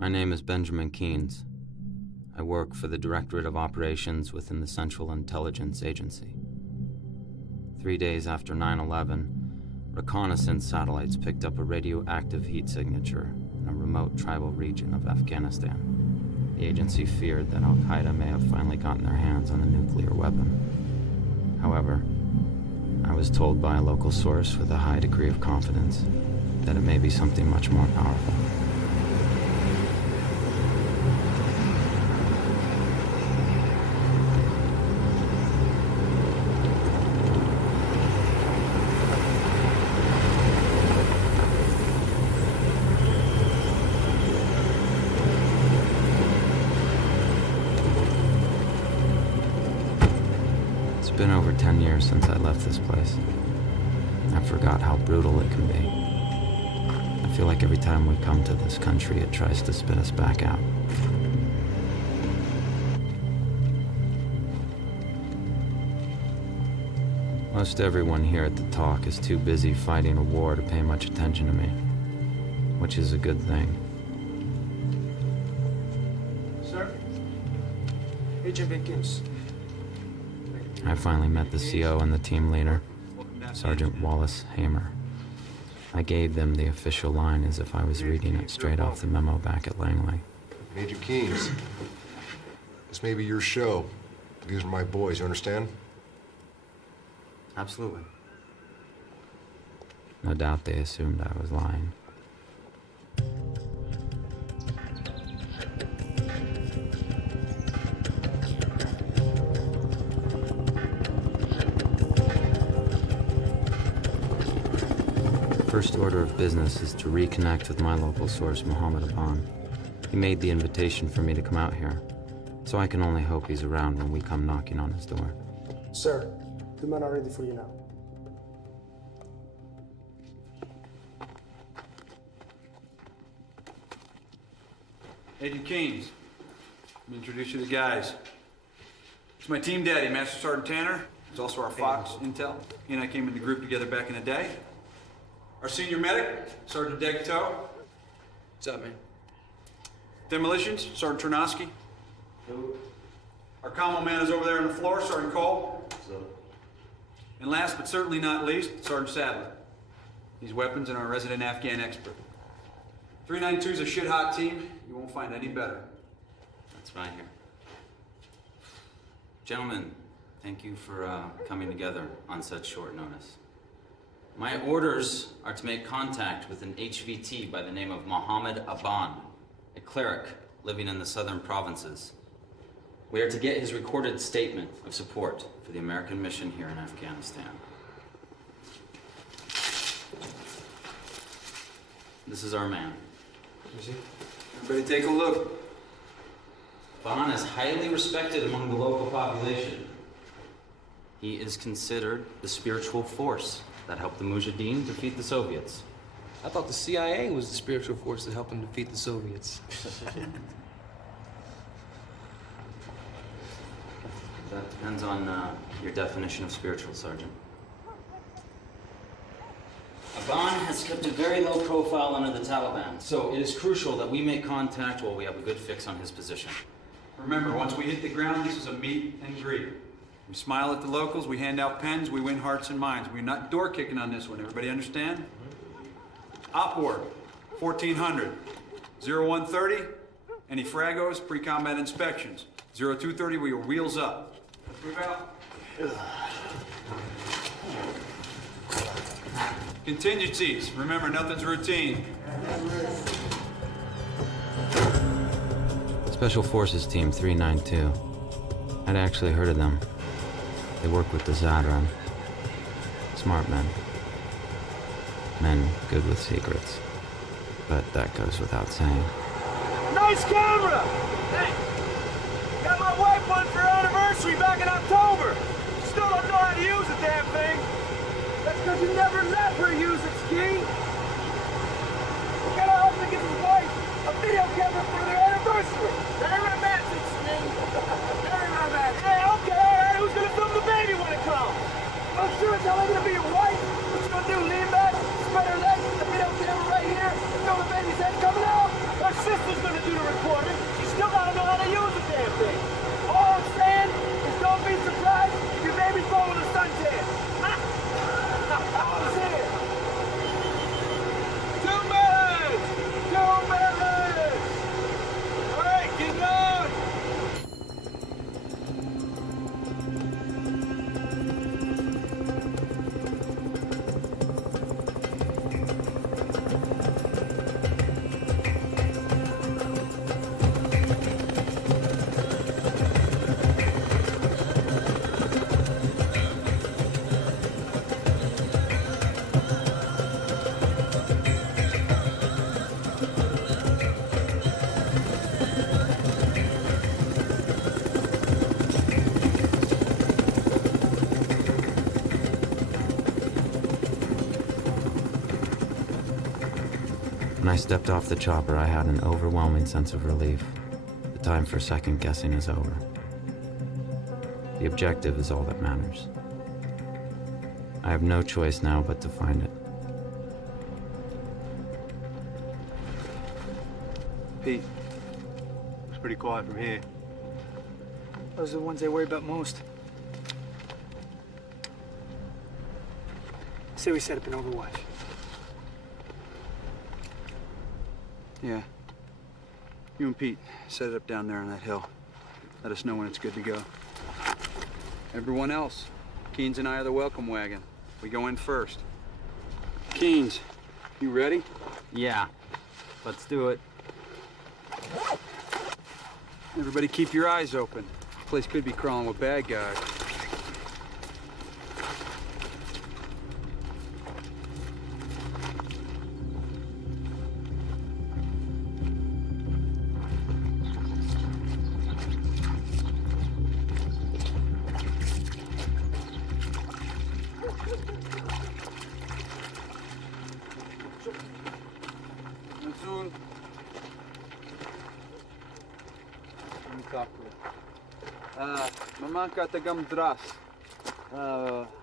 My name is Benjamin Keynes. I work for the Directorate of Operations within the Central Intelligence Agency. 3 days after 9/11, reconnaissance satellites picked up a radioactive heat signature in a remote tribal region of Afghanistan. The agency feared that Al-Qaeda may have finally gotten their hands on a nuclear weapon. However, I was told by a local source with a high degree of confidence that it may be something much more powerful. It's been over 10 years since I left this place. I forgot how brutal it can be. I feel like every time we come to this country, it tries to spit us back out. Most everyone here at the talk is too busy fighting a war to pay much attention to me, which is a good thing. Sir? Agent Vickens. I finally met the CO and the team leader, Sergeant Wallace Hamer. I gave them the official line as if I was reading it straight off the memo back at Langley. Major Keynes, this may be your show, but these are my boys, you understand? Absolutely. No doubt they assumed I was lying. First order of business is to reconnect with my local source, Mohammed Afghan. He made the invitation for me to come out here, so I can only hope he's around when we come knocking on his door. Sir, the men are ready for you now. Agent Keynes, let me introduce you to the guys. It's my team daddy, Master Sergeant Tanner. He's also our Fox Intel. He and I came in the group together back in the day. Our senior medic, Sergeant Degato. What's up, man? Demolitions, Sergeant Ternosky. Our commo man is over there on the floor, Sergeant Cole. What's up? And last but certainly not least, Sergeant Sadler. These weapons and our resident Afghan expert. 392 is a shit-hot team. You won't find any better. That's right here. Gentlemen, thank you for coming together on such short notice. My orders are to make contact with an HVT by the name of Mohammed Afghan, a cleric living in the southern provinces. We are to get his recorded statement of support for the American mission here in Afghanistan. This is our man. Everybody take a look. Afghan is highly respected among the local population. He is considered the spiritual force that helped the Mujahideen defeat the Soviets. I thought the CIA was the spiritual force that helped them defeat the Soviets. That depends on your definition of spiritual, Sergeant. Afghan has kept a very low profile under the Taliban, so it is crucial that we make contact while we have a good fix on his position. Remember, once we hit the ground, this is a meet and greet. We smile at the locals, we hand out pens, we win hearts and minds. We're not door kicking on this one, everybody understand? Opward, 1400. 0130, any fragos, pre-combat inspections. 0230, we are wheels up. Let's move out. Contingencies, remember, nothing's routine. Special Forces Team 392. I'd actually heard of them. They work with the Zadran. Smart men. Men good with secrets. But that goes without saying. Nice camera! Hey, got my wife one for her anniversary back in October. Still don't know how to use the damn thing. That's because you never let her use it, Ski. You gotta help me get his wife a video camera for their anniversary. Very romantic, Ski. Very romantic. Hey, okay, all right, who's gonna film the baby when it comes? I'm sure it's only gonna be your wife. What you gonna do, lean back, spread her legs, the video camera right here, film the baby's head coming out? Her sister's gonna do When I stepped off the chopper, I had an overwhelming sense of relief. The time for second guessing is over. The objective is all that matters. I have no choice now but to find it. Pete, it's pretty quiet from here. Those are the ones they worry about most. Say we set up an overwatch. Yeah. You and Pete set it up down there on that hill. Let us know when it's good to go. Everyone else, Keynes and I are the welcome wagon. We go in first. Keynes, you ready? Yeah, let's do it. Everybody keep your eyes open. This place could be crawling with bad guys. نزول ممانكا تقم دراس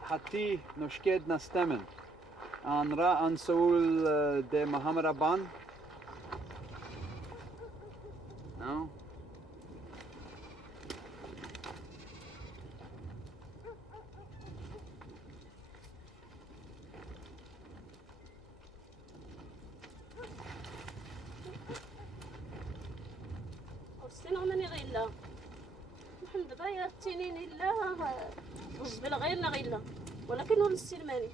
حتي نشكيد نستمن عن را أنسول دي محمد أبان No? وستنا من غيلا نحن دابا يا التنين إلا وزبل غيرنا غيلا ولكن هو السلماني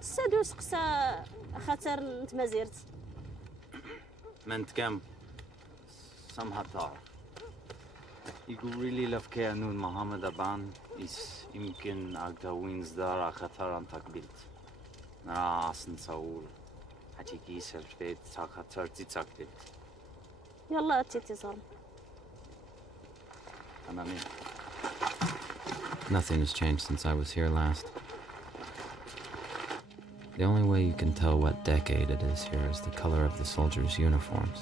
السادوس قسا خاطر نتمازيرت منت كم سمحتار يقولي لي لفكي أنون محمد أبان إس يمكن أقدوين زدار خطر عن تقبيلت نرى أصن سؤول حتيكي سلفيت خطر تتقبيلت يلا اتتصال أنا مين Nothing has changed since I was here last. The only way you can tell what decade it is here is the color of the soldiers' uniforms.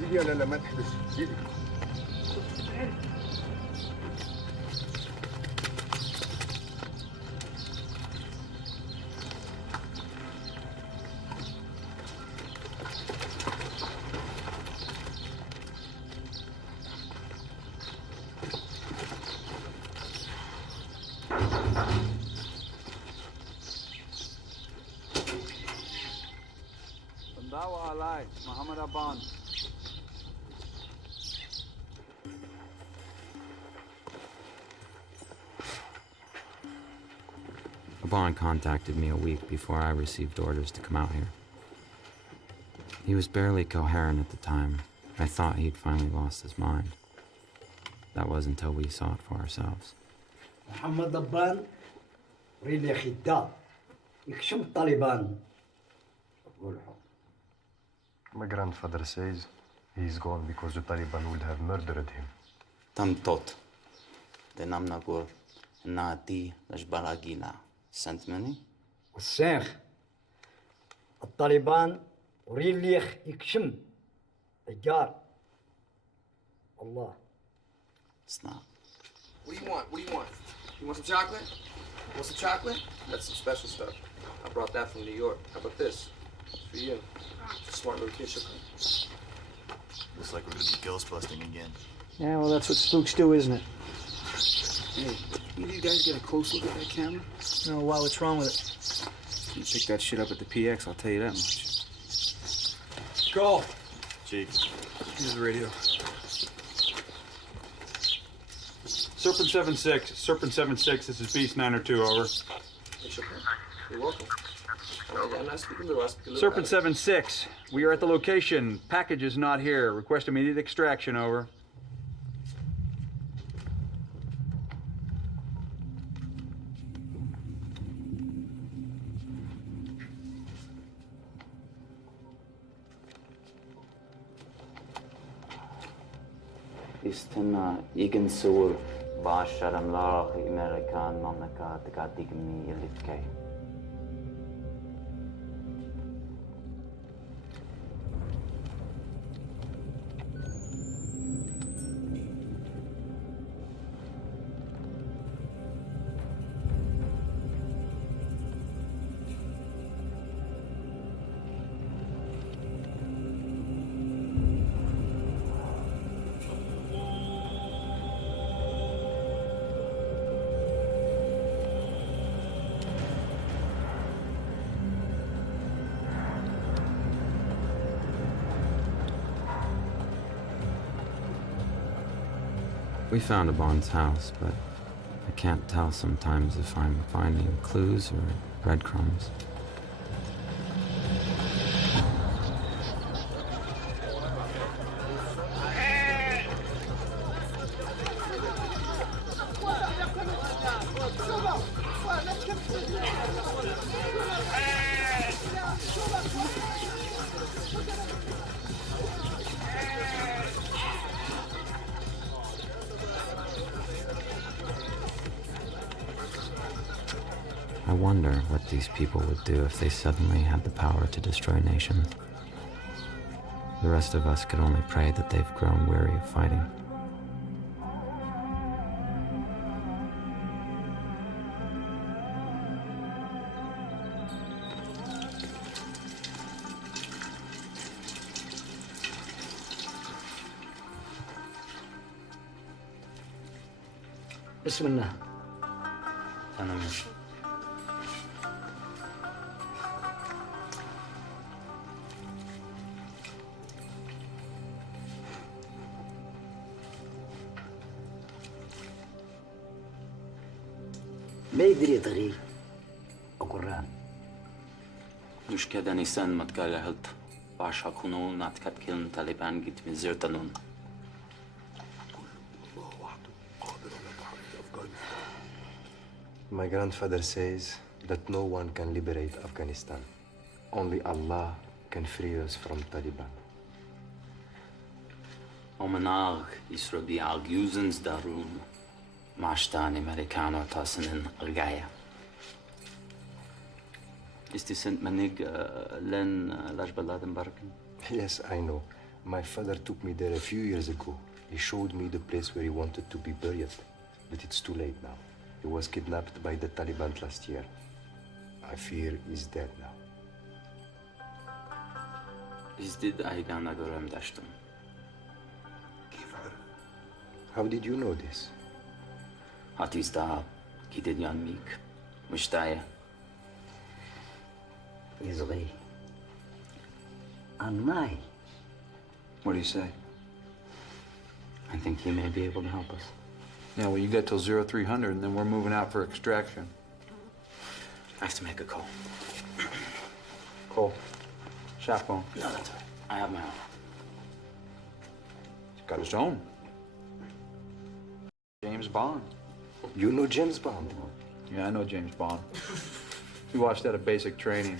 زيدي لا ما تحبس زيدي Bandawa alai, Muhammad Aban. Aban contacted me a week before I received orders to come out here. He was barely coherent at the time. I thought he'd finally lost his mind. That was until we saw it for ourselves. محمد ضبان ريلي خدام يكشم الطالبان. My grandfather says he's gone because the Taliban would have murdered him. Tamtot. The Namnagur Nati Lashbalagina sent many? والسيخ الطالبان ريلي يكشم الجار الله. Snap. What do you want? What do you want? You want some chocolate? Want some chocolate? That's some special stuff. I brought that from New York. How about this? It's for you. Smart little kid chocolate. Looks like we're gonna be ghost busting again. Yeah, well, that's what spooks do, isn't it? Hey, you guys get a close look at that camera? No, why? What's wrong with it? You pick that shit up at the PX, I'll tell you that much. Go! Chief, Here's the radio. Serpent 7-6, this is Beast 902, over. You're welcome. I'm not speaking to us. Serpent 7-6, we are at the location. Package is not here. Request immediate extraction, over. استنى يمكن صور بعشر أملاق أمريكان مملكة تقعدك مني اللي تكاي. We found a Bond's house, but I can't tell sometimes if I'm finding clues or breadcrumbs. I wonder what these people would do if they suddenly had the power to destroy nations. The rest of us could only pray that they've grown weary of fighting. بسم الله. أنا ما يدري تغي أقران. مش كده نيسان ما تكالهلت باشا كونو ناتكت كيلن طالبان جيت من زيرتلون. My grandfather says that no one can liberate Afghanistan. Only Allah can free us from Taliban. Omanag isrobi alguzens darun. Mashtan Americano tassenen Argaya. Is this Saint Manig Len Lajbaladenbarken? Yes, I know. My father took me there a few years ago. He showed me the place where he wanted to be buried. But it's too late now. He was kidnapped by the Taliban last year. I fear he's dead now. Is did Afghan agorem dashtum? How did you know this? Hatista kidid yan meek. Mushtaya. يزغي. أناي. What do you say? I think he may be able to help us. Yeah, well, you got till 0300, and then we're moving out for extraction. I have to make a call. Cole. Shop phone. No, that's all right. I have my own. He's got his own. James Bond. You know James Bond? Yeah, I know James Bond. We watched that at basic training.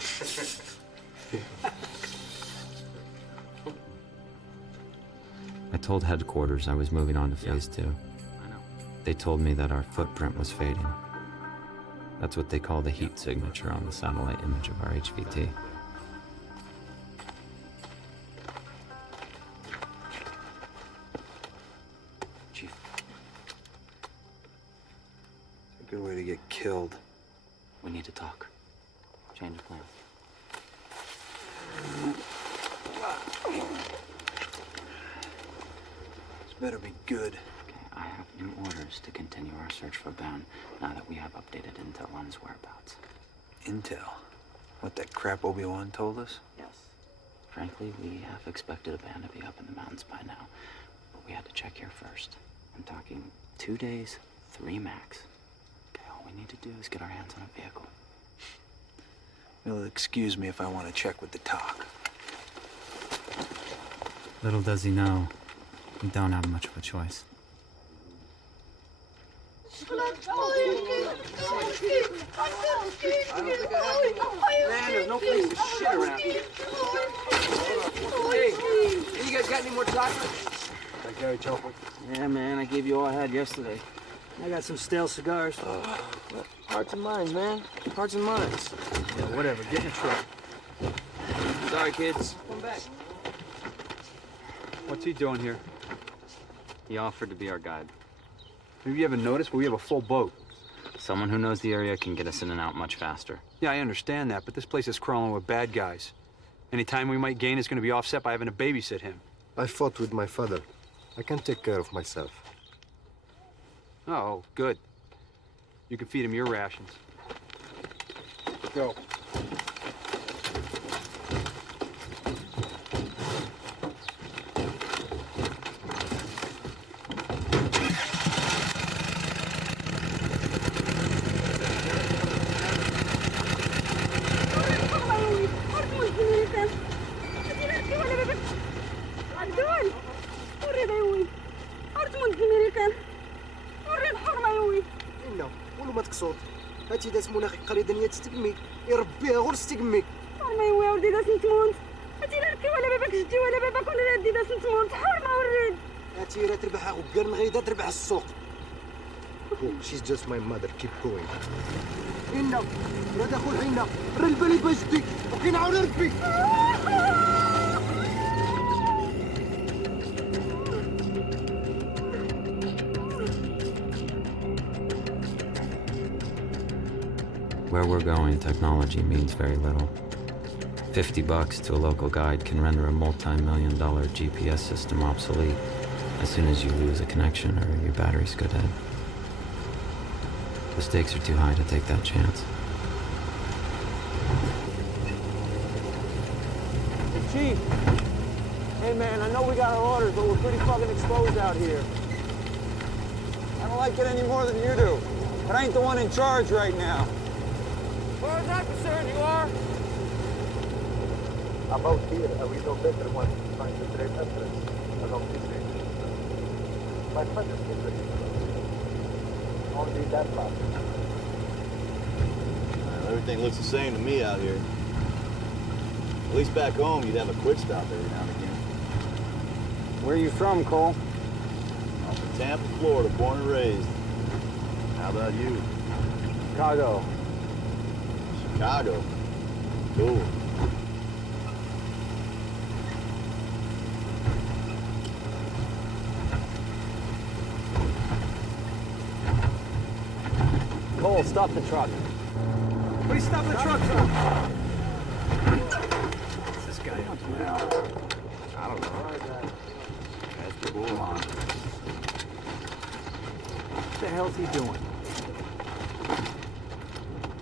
I told headquarters I was moving on to phase 2. I know. They told me that our footprint was fading. That's what they call the heat signature on the satellite image of our HVT. Chief. It's a good way to get killed. We need to talk. Change of plans. This better be good. Okay, I have new orders to continue our search for Ben now that we have updated intel on his whereabouts. Intel? What, that crap Obi-Wan told us? Yes. Frankly, we have expected a band to be up in the mountains by now, but we had to check here first. I'm talking 2 days, 3 max. Okay, all we need to do is get our hands on a vehicle. You'll excuse me if I want to check with the talk. Little does he know, we don't have much of a choice. Man, there's no place to shit around here. Hey, you guys got any more chocolate? I carry chocolate. Yeah, man, I gave you all I had yesterday. I got some stale cigars. Hearts and minds, man. Hearts and minds. Yeah, whatever. Get in the truck. Sorry, kids. Come back. What's he doing here? He offered to be our guide. Maybe you haven't noticed, but we have a full boat. Someone who knows the area can get us in and out much faster. Yeah, I understand that, but this place is crawling with bad guys. Any time we might gain is going to be offset by having to babysit him. I fought with my father. I can take care of myself. Oh, good. You can feed him your rations. Go. إنه ولو ما تقصد هاتي داس مناخ قريدة تستقمي يربيها غور تستقمي حرمة يا ولدي داس نتموت هاتي لا ركي ولا باباك جدي ولا باباك ولا ردي داس نتموت حرمة وريد هاتي راه تربحها غير نغيدها تربح السوق. She's just my mother. Keep going. إنه راه داخل حينا راه البالي بجدي وكينعاود ربي. Where we're going, technology means very little. $50 to a local guide can render a multi-million-dollar GPS system obsolete as soon as you lose a connection or your batteries go dead. The stakes are too high to take that chance. Chief! Hey, man, I know we got our orders, but we're pretty fucking exposed out here. I don't like it any more than you do. But I ain't the one in charge right now. As far as I'm concerned, you are. About here, we know better when to find the trade entrance along this way. My father is ready. Only that part. Everything looks the same to me out here. At least back home, you'd have a quick stop every now and again. Where are you from, Cole? I'm from Tampa, Florida, born and raised. How about you? Chicago. Chicago. Cool. Cole, stop the truck. What are you stopping the truck for? What's this guy up to now? I don't know. That's the bull on. What the hell's he doing?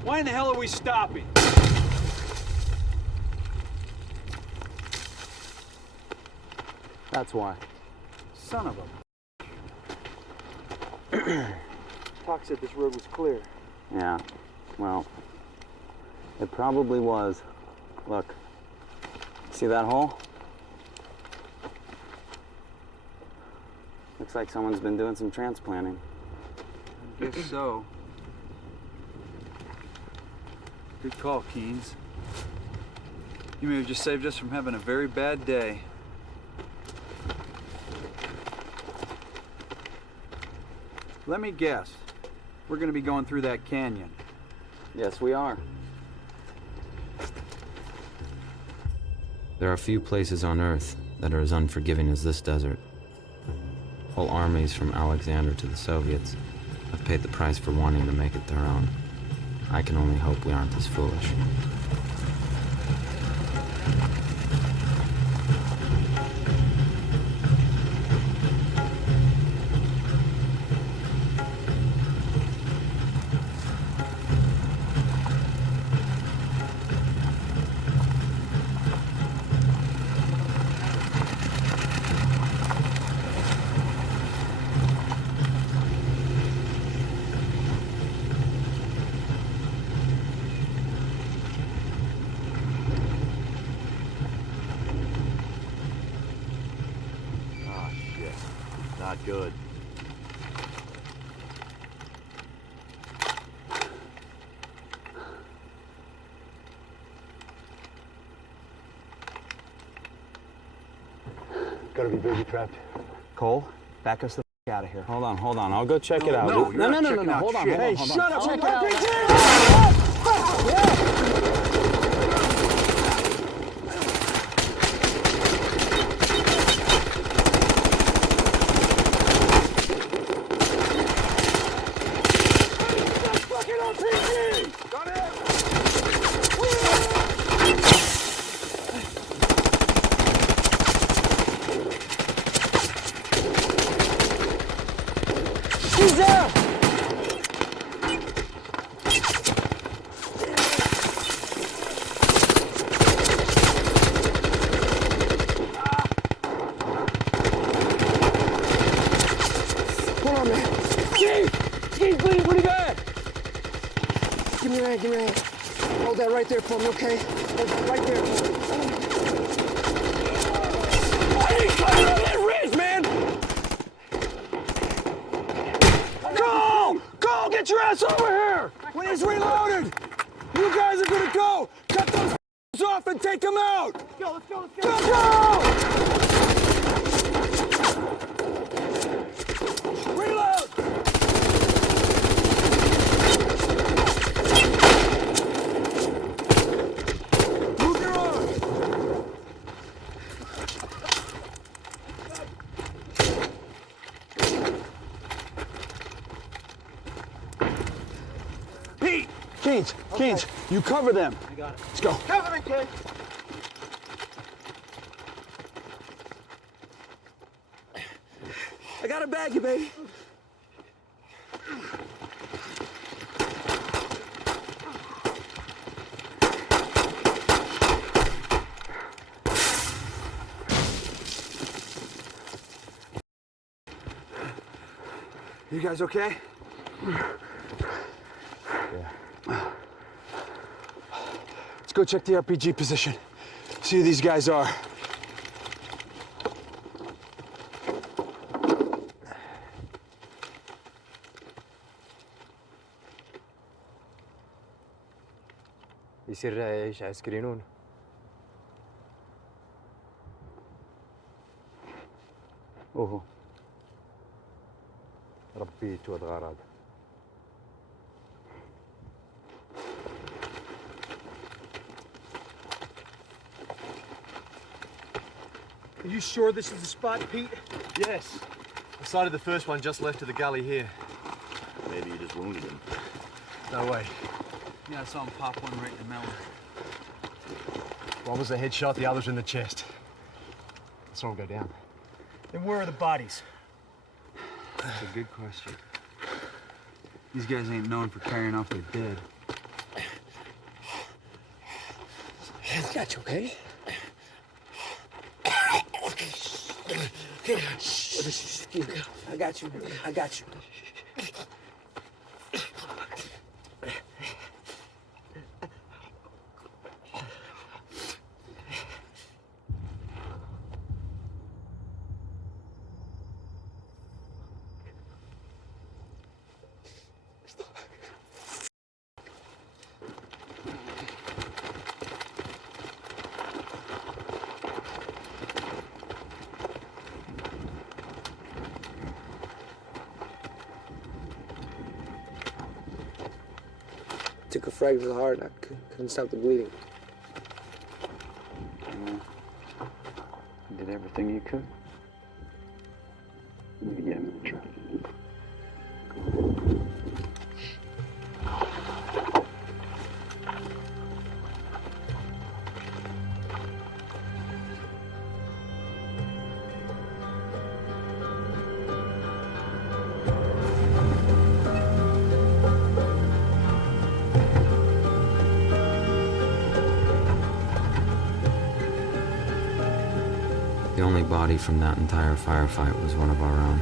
Why in the hell are we stopping? That's why. Son of a... Talk said this road was clear. Yeah, well, it probably was. Look, see that hole? Looks like someone's been doing some transplanting. I guess so. Good call, Keynes. You may have just saved us from having a very bad day. Let me guess. We're going to be going through that canyon. Yes, we are. There are few places on Earth that are as unforgiving as this desert. Whole armies from Alexander to the Soviets have paid the price for wanting to make it their own. I can only hope we aren't as foolish. Not good. Gotta be booby trapped. Cole, back us the out of here. Hold on. I'll go check it out. No, you're not checking out Hold on. shit. Hey, shut up. Check Check it it out. He's there! Hold on, man. He's bleeding pretty bad. Give me your hand. Hold that right there for me, okay? Hold that right there for me. I ain't cutting on that wrist, man! Go! Get your ass over here! When he's reloaded! You guys are gonna go! Cut those off and take him out! Let's go! Reload! Move your arms! Pete! Keynes, you cover them. I got it. Let's go. Cover me, kid. I gotta bag you, baby. You guys okay? Let's go check the RPG position. See who these guys are. يصير ايش عسكرينون؟ اوهو ربيت ود غراد. Are you sure this is the spot, Pete? Yes. The side of the first one just left of the gully here. Maybe you just wounded him. No way. Yeah, I saw him pop one right in the melon. One was a headshot, the other's in the chest. I saw him go down. Then where are the bodies? That's a good question. These guys ain't known for carrying off their dead. I got you, okay? I got you. Took a frag to the heart and I couldn't stop the bleeding. You did everything you could. Yeah, I'm gonna try. The only body from that entire firefight was one of our own.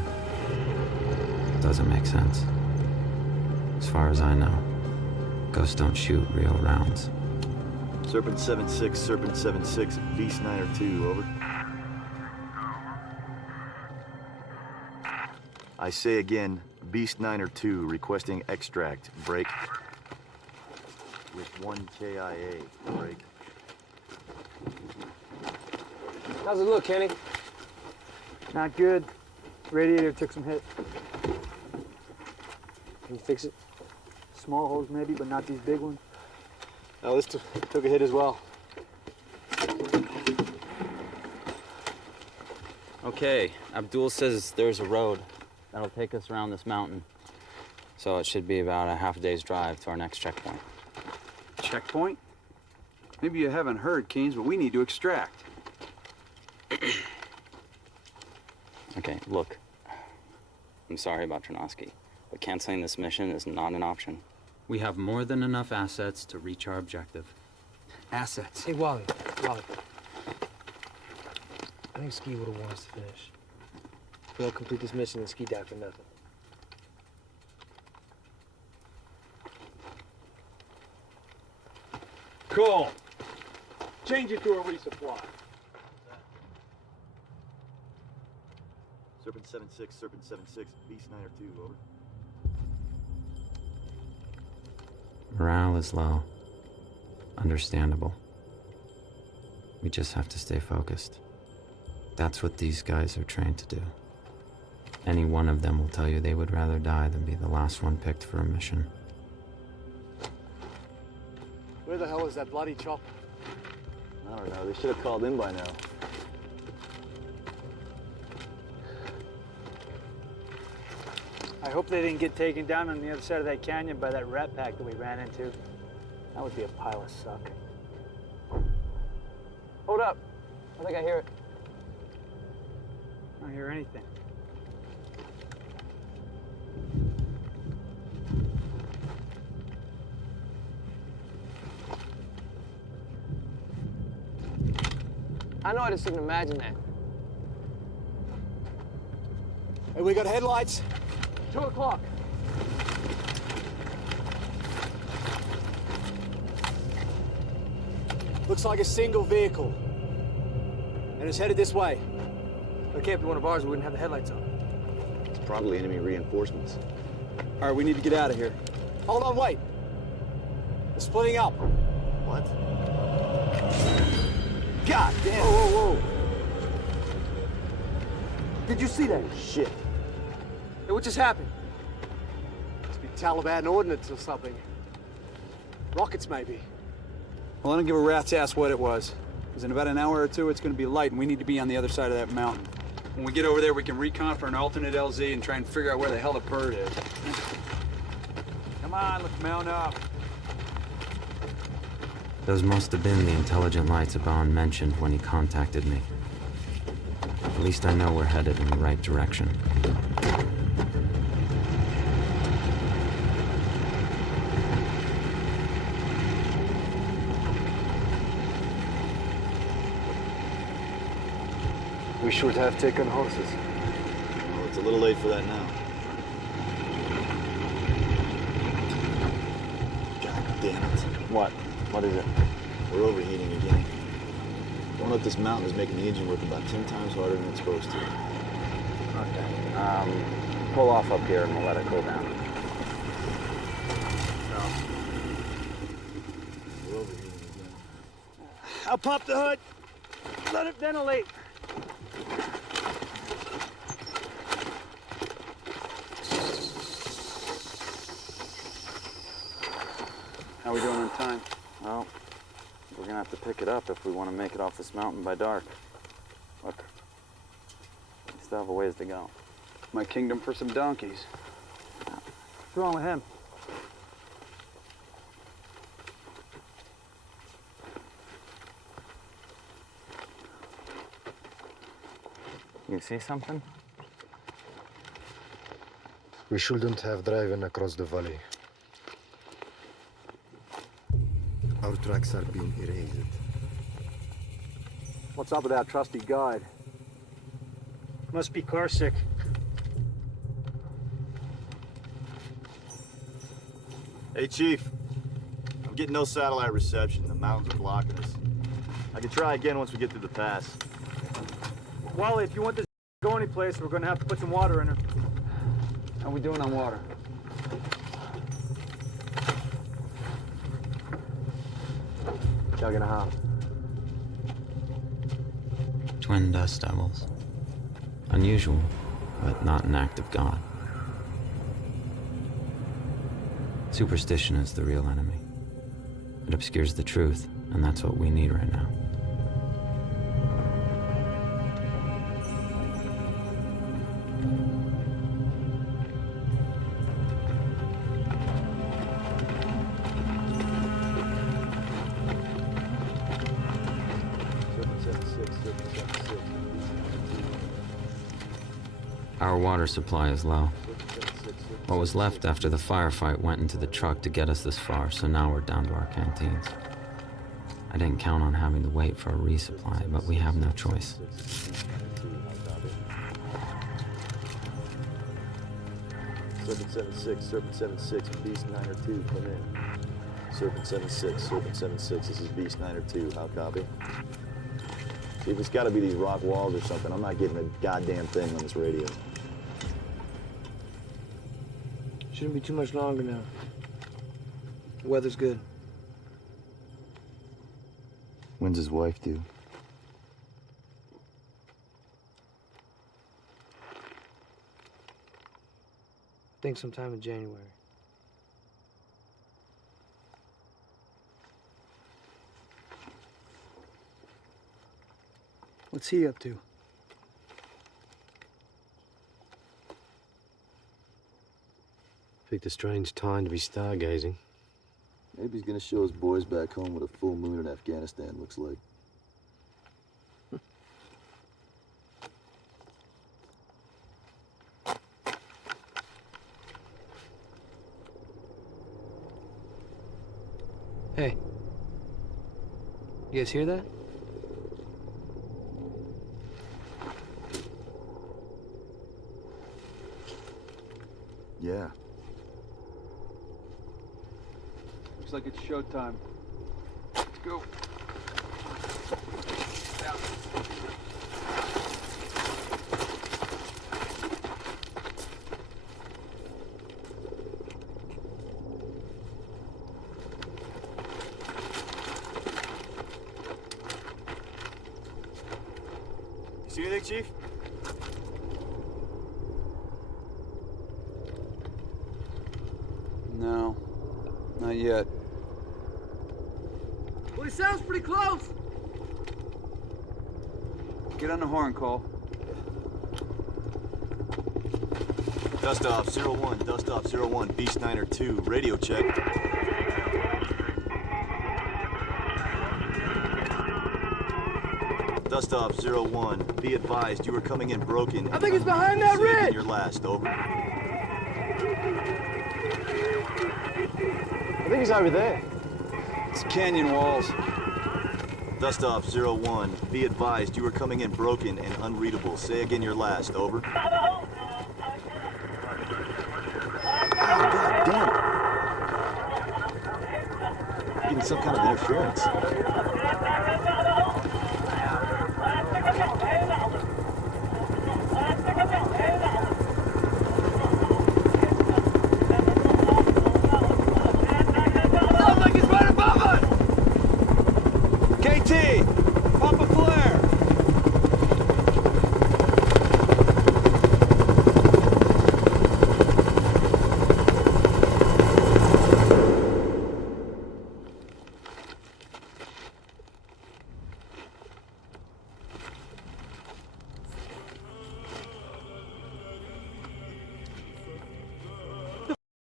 Doesn't make sense. As far as I know, ghosts don't shoot real rounds. Serpent 7-6, Serpent 7-6, V Snyder 2, over. I say again, Beast 9 or 2 requesting extract. Break. With 1 KIA. Break. How's it look, Kenny? Not good. Radiator took some hit. Can you fix it? Small holes maybe, but not these big ones. Oh, this took a hit as well. Okay, Abdul says there's a road that'll take us around this mountain. So it should be about a half a day's drive to our next checkpoint. Checkpoint? Maybe you haven't heard, Keynes, but we need to extract. Okay, look. I'm sorry about Trotsky, but canceling this mission is not an option. We have more than enough assets to reach our objective. Assets. Hey, Wally. I think Ski would have wanted us to finish. We don't complete this mission and Ski died for nothing. Cool. Change it to a resupply. Serpent 7-6, Serpent 7-6, Beast 9 or 2, over. Morale is low. Understandable. We just have to stay focused. That's what these guys are trained to do. Any one of them will tell you they would rather die than be the last one picked for a mission. Where the hell is that bloody chopper? I don't know, they should have called in by now. I hope they didn't get taken down on the other side of that canyon by that rat pack that we ran into. That would be a pile of suck. Hold up. I think I hear it. I don't hear anything. I know I just didn't imagine that. Hey, we got headlights. 2 o'clock. Looks like a single vehicle. And it's headed this way. It can't be one of ours. We wouldn't have the headlights on. It's probably enemy reinforcements. All right, we need to get out of here. Hold on, wait. We're splitting up. What? God damn! Whoa. Did you see that? Shit. Hey, what just happened? Must be Taliban ordnance or something. Rockets, maybe. Well, I don't give a rat's ass what it was. Because in about an hour or two, it's going to be light, and we need to be on the other side of that mountain. When we get over there, we can recon for an alternate LZ and try and figure out where the hell the bird is. Come on, let's mount up. Those must have been the intelligent lights Afghan mentioned when he contacted me. At least I know we're headed in the right direction. We should have taken horses. Well, it's a little late for that now. God damn it. What? What is it? We're overheating again. Going up this mountain is making the engine work about 10 times harder than it's supposed to. Okay. Pull off up here and we'll let it cool down. We're overheating again. I'll pop the hood. Let it ventilate. How are we doing on time? Well, we're gonna have to pick it up if we want to make it off this mountain by dark. Look, we still have a ways to go. My kingdom for some donkeys. What's wrong with him? You see something? We shouldn't have driven across the valley. Our tracks are being erased. What's up with our trusty guide? Must be car sick. Hey, Chief. I'm getting no satellite reception. The mountains are blocking us. I can try again once we get through the pass. Wally, if you want this to go anyplace, we're gonna have to put some water in her. How we doing on water? Jug and a half. Twin dust devils. Unusual, but not an act of God. Superstition is the real enemy. It obscures the truth, and that's what we need right now. Our water supply is low. What was left after the firefight went into the truck to get us this far, so now we're down to our canteens. I didn't count on having to wait for a resupply, but we have no choice. Serpent 76, Serpent 76, Beast 902, come in. Serpent 76, Serpent 76, this is Beast 902, how copy? See, if it's gotta be these rock walls or something, I'm not getting a goddamn thing on this radio. Shouldn't be too much longer now. The weather's good. When's his wife due? I think sometime in January. What's he up to? Picked a strange time to be stargazing. Maybe he's gonna show his boys back home what a full moon in Afghanistan looks like. Hey. You guys hear that? Yeah. Looks like it's showtime. Let's go. You see anything, Chief? No, not yet. Well, it sounds pretty close. Get on the horn, Cole. Dust off 01, dust off 01, Beast 902, radio check. Dust off 01, be advised you are coming in broken. I think he's behind that ridge. Your last, over. I think he's over there. It's canyon walls. Dust off 01, be advised you are coming in broken and unreadable. Say again your last, over. Oh, God damn it. Getting some kind of interference. Pop a flare!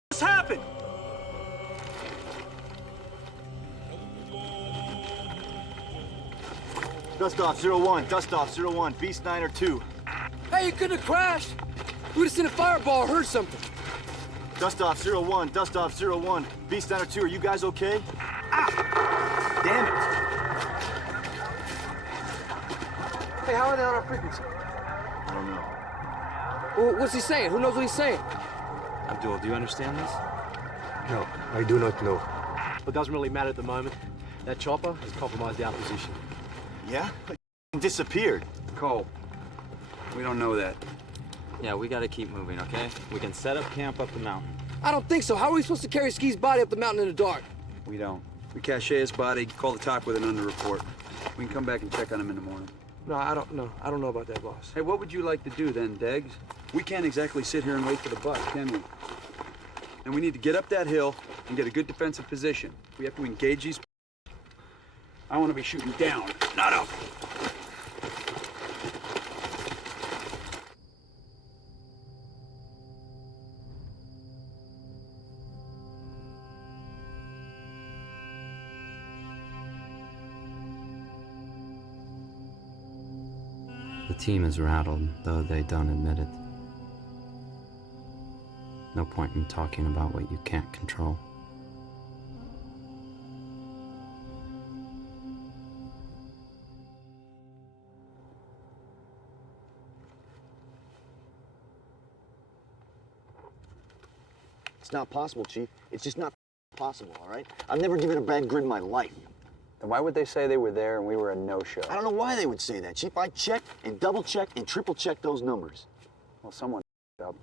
What's happened? Dust off 01, dust off 01, Beast 902. Hey, you couldn't have crashed. We would have seen a fireball or heard something. Dust off 01, dust off 01, Beast 902, are you guys okay? Ah! Damn it! Hey, how are they on our frequency? I don't know. Well, what's he saying? Who knows what he's saying? Abdul, do you understand this? No, I do not know. It doesn't really matter at the moment. That chopper has compromised our position. Yeah? It disappeared. Cole, we don't know that. Yeah, we gotta keep moving, okay? We can set up camp up the mountain. I don't think so. How are we supposed to carry Ski's body up the mountain in the dark? We don't. We cache his body, call the top with an underreport. We can come back and check on him in the morning. No, I don't know. I don't know about that, boss. Hey, what would you like to do then, Deggs? We can't exactly sit here and wait for the bus, can we? And we need to get up that hill and get a good defensive position. We have to engage these. I want to be shooting down, not up. The team is rattled, though they don't admit it. No point in talking about what you can't control. It's not possible, Chief. It's just not possible, all right? I've never given a bad grid in my life. Then why would they say they were there and we were a no-show? I don't know why they would say that, Chief. I checked and double-checked and triple-checked those numbers. Well, someone up.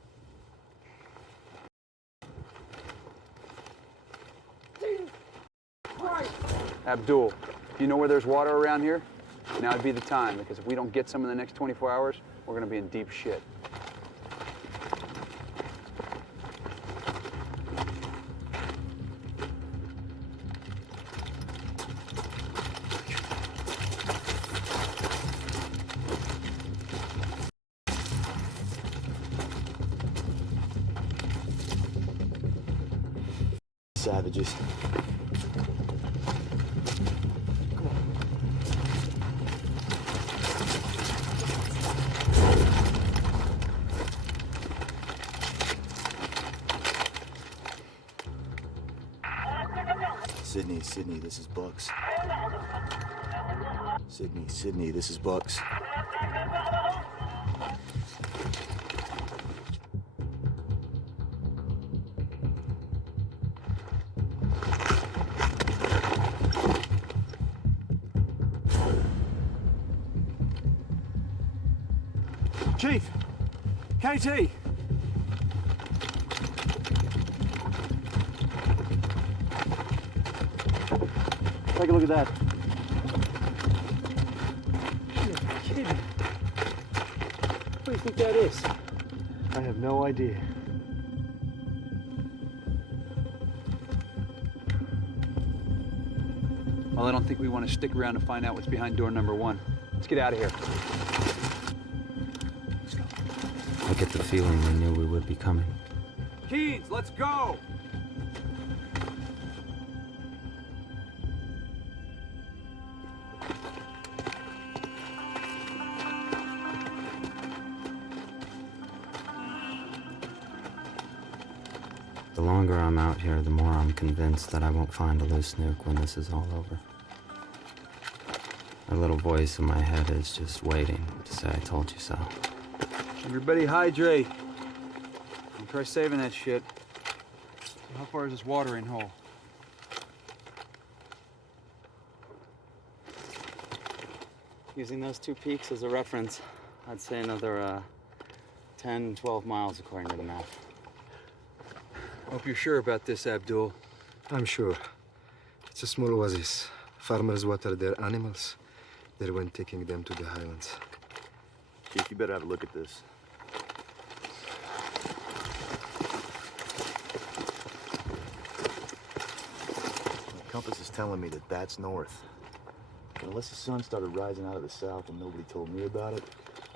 Abdul, do you know where there's water around here? Now would be the time, because if we don't get some in the next 24 hours, we're gonna be in deep shit. Savages. Sydney, this is Bucks. Sydney, this is Bucks. Chief! KT! Take a look at that. You're kidding. What do you think that is? I have no idea. Well, I don't think we want to stick around to find out what's behind door number 1. Let's get out of here. I get the feeling they knew we would be coming. Keens, let's go! The longer I'm out here, the more I'm convinced that I won't find a loose nuke when this is all over. A little voice in my head is just waiting to say I told you so. Everybody hydrate. And try saving that shit. How far is this watering hole? Using those 2 peaks as a reference, I'd say another 10, 12 miles according to the map. Hope you're sure about this, Abdul. I'm sure. It's a small oasis. Farmers water their animals. They're when taking them to the highlands. Chief, you better have a look at this. The compass is telling me that that's north. But unless the sun started rising out of the south and nobody told me about it,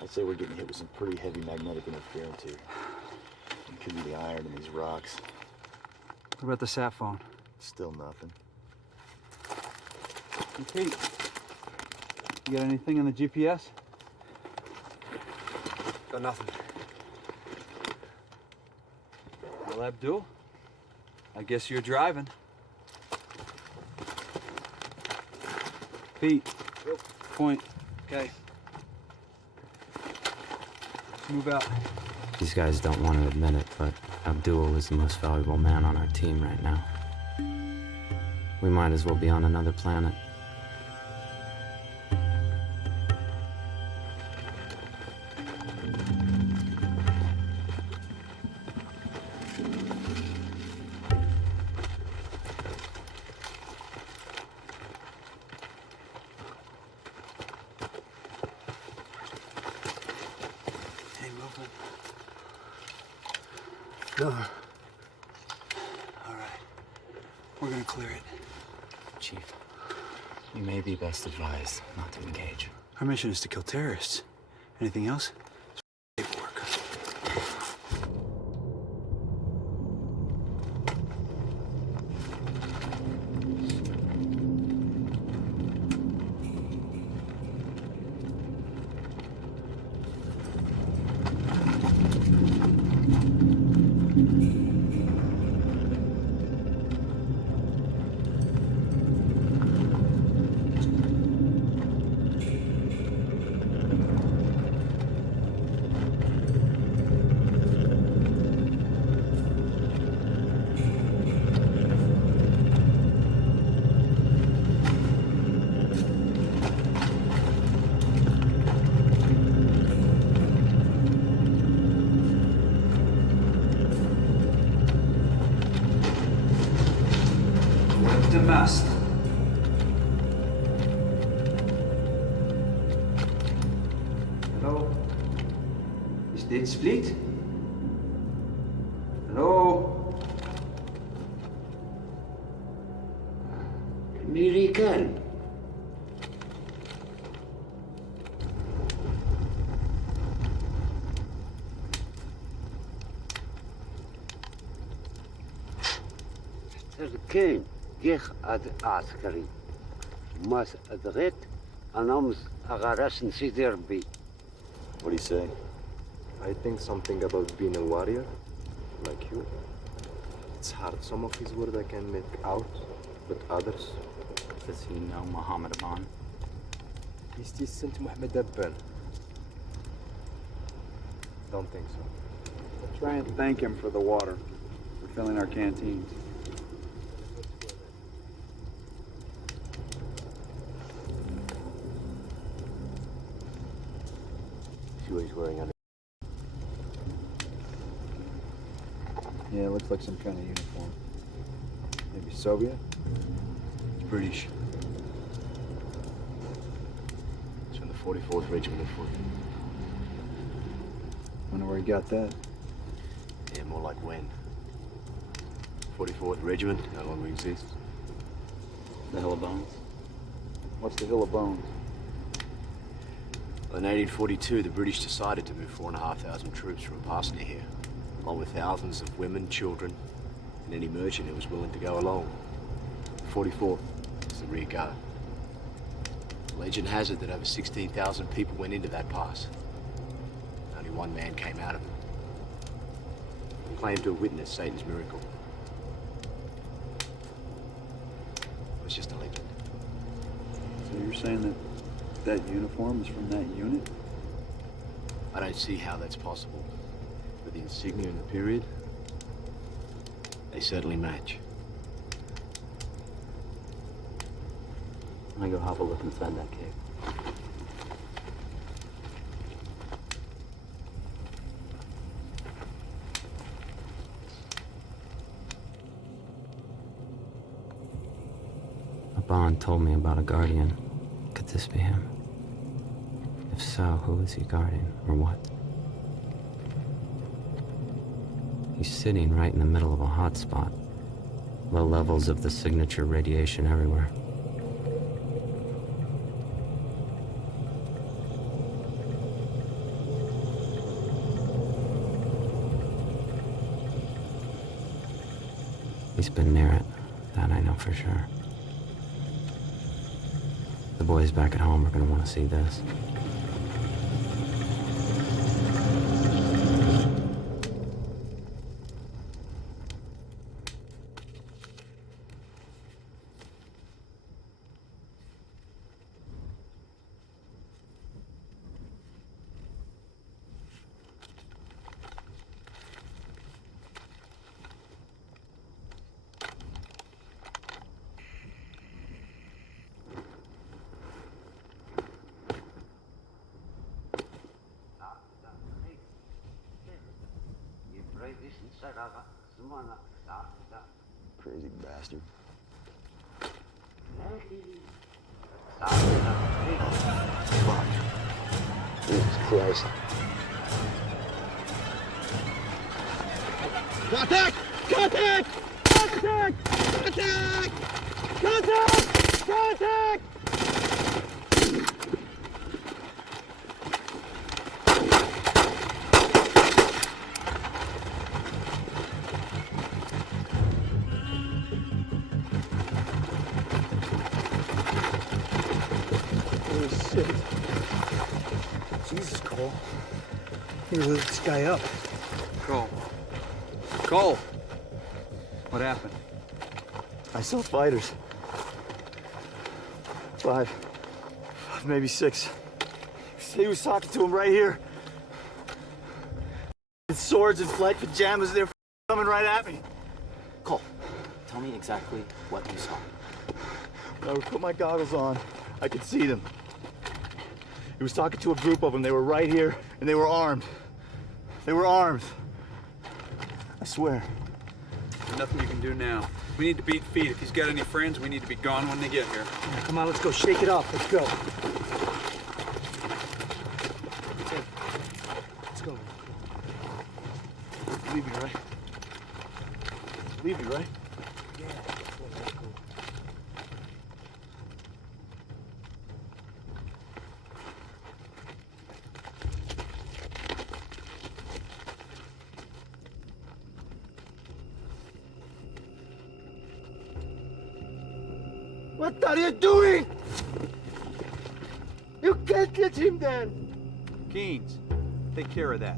I'd say we're getting hit with some pretty heavy magnetic interference here. It could be the iron in these rocks. What about the sat phone? Still nothing. Hey, Pete, you got anything on the GPS? Got nothing. Well, Abdul, I guess you're driving. Pete, point. Okay. Let's move out. These guys don't want to admit it, but Abdul is the most valuable man on our team right now. We might as well be on another planet. All right. We're gonna clear it. Chief, you may be best advised not to engage. Our mission is to kill terrorists. Anything else? It's paperwork. The mast. Hello? Is dit split? Hello? American. تركين جيخ عسكري ماس أدغيت أنا أغارس نسيدي ربي. What do you say? I think something about being a warrior, like you. It's hard. Some of his words I can make out, but others... Does he know Muhammad Afghan? Is this Saint Muhammad Afghan? Don't think so. Try and thank him for the water. We're filling our canteens. See what he's wearing under. Yeah, it looks like some kind of uniform. Maybe Soviet? It's British. It's from the 44th Regiment of Foot. Wonder where he got that. Yeah, more like when. 44th Regiment no longer exists. The Hill of Bones? What's the Hill of Bones? Well, in 1842, the British decided to move 4,500 troops from Parsney here, along with thousands of women, children, and any merchant who was willing to go along. 44th is the rear guard. Legend has it that over 16,000 people went into that pass. Only one man came out of it. He claimed to have witnessed Satan's miracle. It was just a legend. So you're saying that that uniform is from that unit? I don't see how that's possible. But the insignia in the period, they certainly match. I'm gonna go have a look inside that cave. Bond told me about a guardian. Could this be him? If so, who is he guarding, or what? He's sitting right in the middle of a hot spot. Low levels of the signature radiation everywhere. He's been near it. That I know for sure. The boys back at home are gonna want to see this. Crazy bastard. Fuck. Jesus Christ. Contact! Contact! Contact! Contact! Contact! Contact! Holy shit. Jesus, Cole. You lit this guy up. Cole. Cole! What happened? I saw fighters. 5, maybe 6. He was talking to him right here. With swords and flight pajamas, they're coming right at me. Cole, tell me exactly what you saw. When I would put my goggles on, I could see them. He was talking to a group of them. They were right here, and they were armed. They were armed. I swear. There's nothing you can do now. We need to beat feet. If he's got any friends, we need to be gone when they get here. Come on, let's go. Shake it off. Let's go. Let's go. Leave me, right? Leave me, right? Yeah. Let's go. What are you doing? You can't get him there. Keynes, take care of that.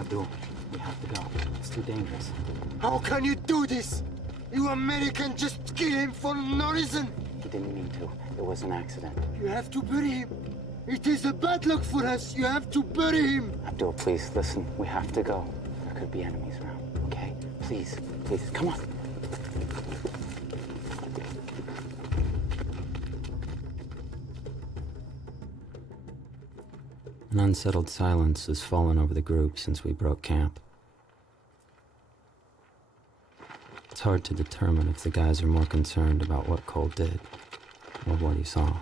Abdul, we have to go. It's too dangerous. How can you do this? You American just kill him for no reason. He didn't mean to. It was an accident. You have to bury him. It is a bad luck for us. You have to bury him. Abdul, please, listen. We have to go. There could be enemies around, okay? Please, please, come on. An unsettled silence has fallen over the group since we broke camp. It's hard to determine if the guys are more concerned about what Cole did or what he saw.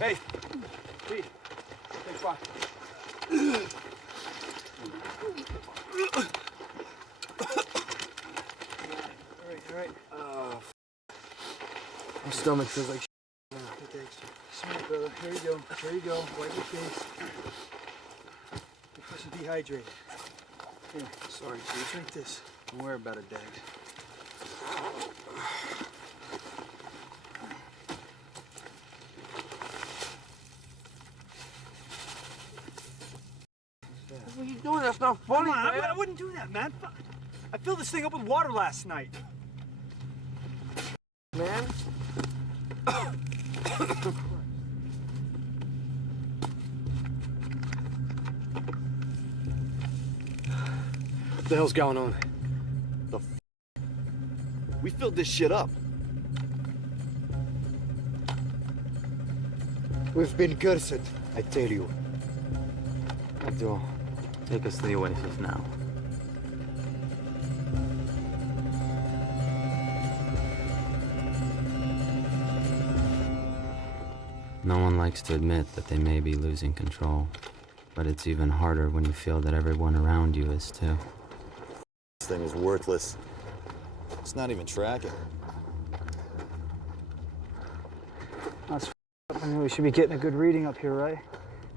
Hey, Pete, take 5. All right. My stomach feels like now. Thanks. Smart, brother. Here you go. Here you go. Wipe your face. You're supposed to dehydrated. Here. Sorry, Chief. Drink this. Don't worry about it, Dags. What are you doing? That's not funny, Come on, man. I wouldn't do that, man. I filled this thing up with water last night. Man. What the hell's going on? We filled this shit up. We've been cursed, I tell you. Abdul, take us to the oasis now. No one likes to admit that they may be losing control, but it's even harder when you feel that everyone around you is too. This thing is worthless. It's not even tracking. That's up. I mean, we should be getting a good reading up here, right?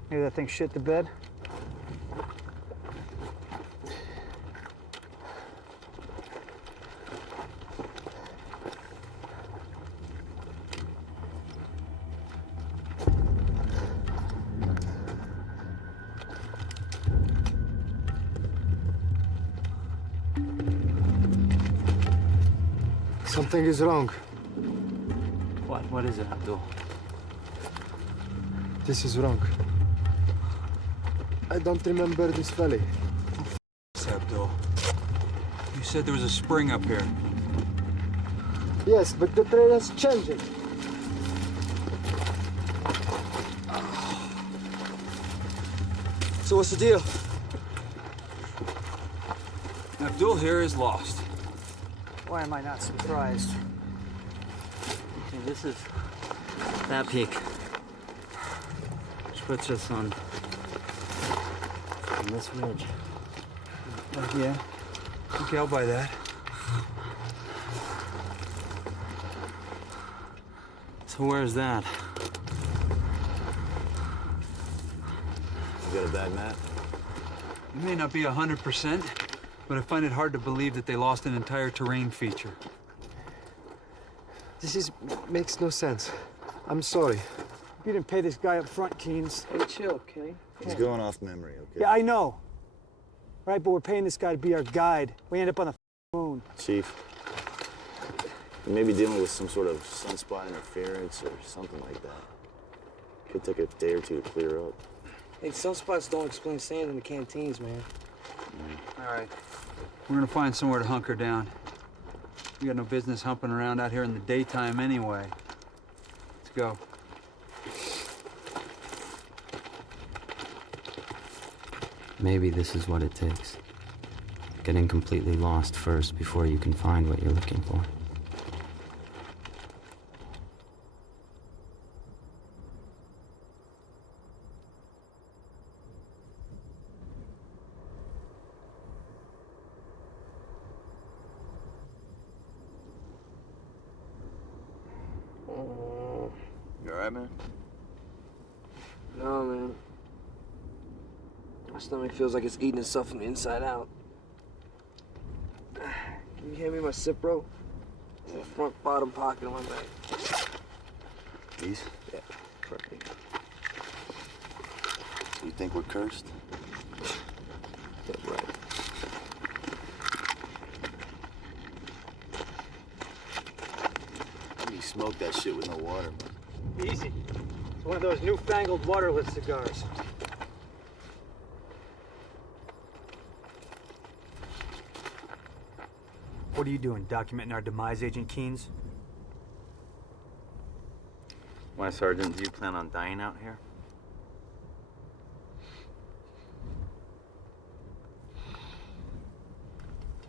Maybe that thing shit the bed. Something is wrong. What is it, Abdul? This is wrong. I don't remember this valley. Abdul. You said there was a spring up here. Yes, but the trail is changing. So what's the deal? Abdul here is lost. Why am I not surprised? Okay, this is that peak, which puts us on this ridge. Yeah. Okay, I'll buy that. So where's that? You got a bad map? It may not be 100%, but I find it hard to believe that they lost an entire terrain feature. This makes no sense. I'm sorry. You didn't pay this guy up front, Keynes. Hey, chill, Kenny. He's going off memory, okay? Yeah, I know. Right, but we're paying this guy to be our guide. We end up on the moon. Chief, you may be dealing with some sort of sunspot interference or something like that. Could take a day or two to clear up. Hey, sunspots don't explain sand in the canteens, man. All right. We're gonna find somewhere to hunker down. We got no business humping around out here in the daytime anyway. Let's go. Maybe this is what it takes. Getting completely lost first before you can find what you're looking for. You all right, man? No, man. My stomach feels like it's eating itself from the inside out. Can you hand me my sip, bro? It's in the front bottom pocket of my bag. These? Yeah, perfect. So you think we're cursed? Yeah, right. You smoke that shit with no water, man. Easy. It's one of those newfangled waterless cigars. What are you doing, documenting our demise, Agent Keynes? Why, Sergeant, do you plan on dying out here?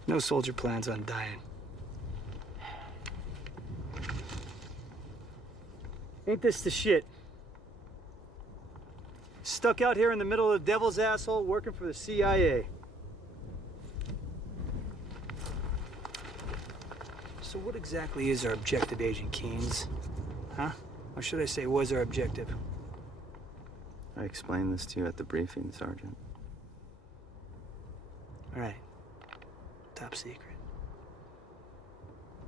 No soldier plans on dying. Ain't this the shit? Stuck out here in the middle of the devil's asshole working for the CIA. So what exactly is our objective, Agent Keynes? Huh? Or should I say, was our objective? I explained this to you at the briefing, Sergeant. All right. Top secret.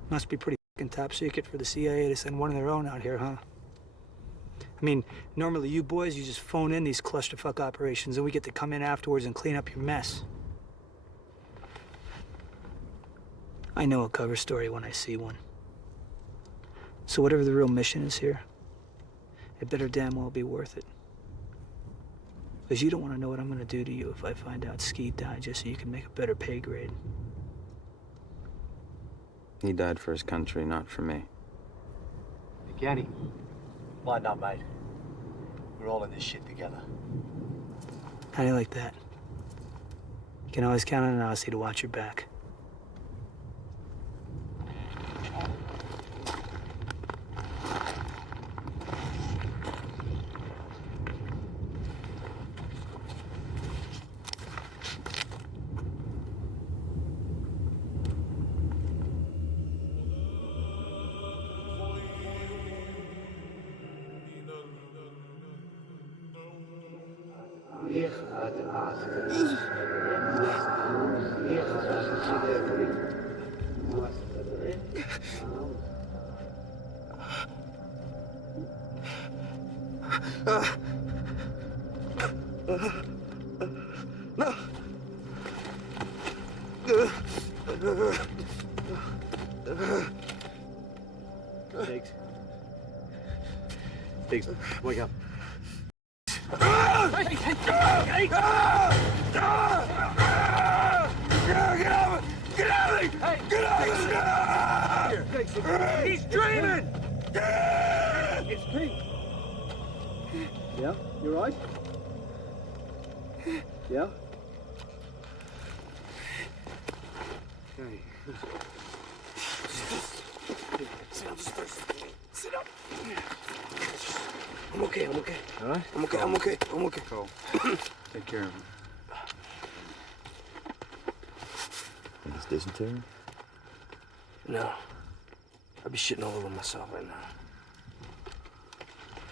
Must be pretty fucking top secret for the CIA to send one of their own out here, huh? I mean, normally you boys, you just phone in these clusterfuck operations and we get to come in afterwards and clean up your mess. I know a cover story when I see one. So whatever the real mission is here, it better damn well be worth it. Because you don't want to know what I'm going to do to you if I find out Ski died just so you can make a better pay grade. He died for his country, not for me. Kenny, line up, mate. We're all in this shit together. How do you like that? You can always count on an Aussie to watch your back. Biggs, wake up. He's dreaming! It's Pete. Yeah, you right? Yeah? Hey. Sit down just first. Sit up. I'm okay, I'm okay. All right? I'm okay, I'm okay, I'm okay. Cole, take care of him. Think it's dysentery? No. I'd be shitting all over myself right now.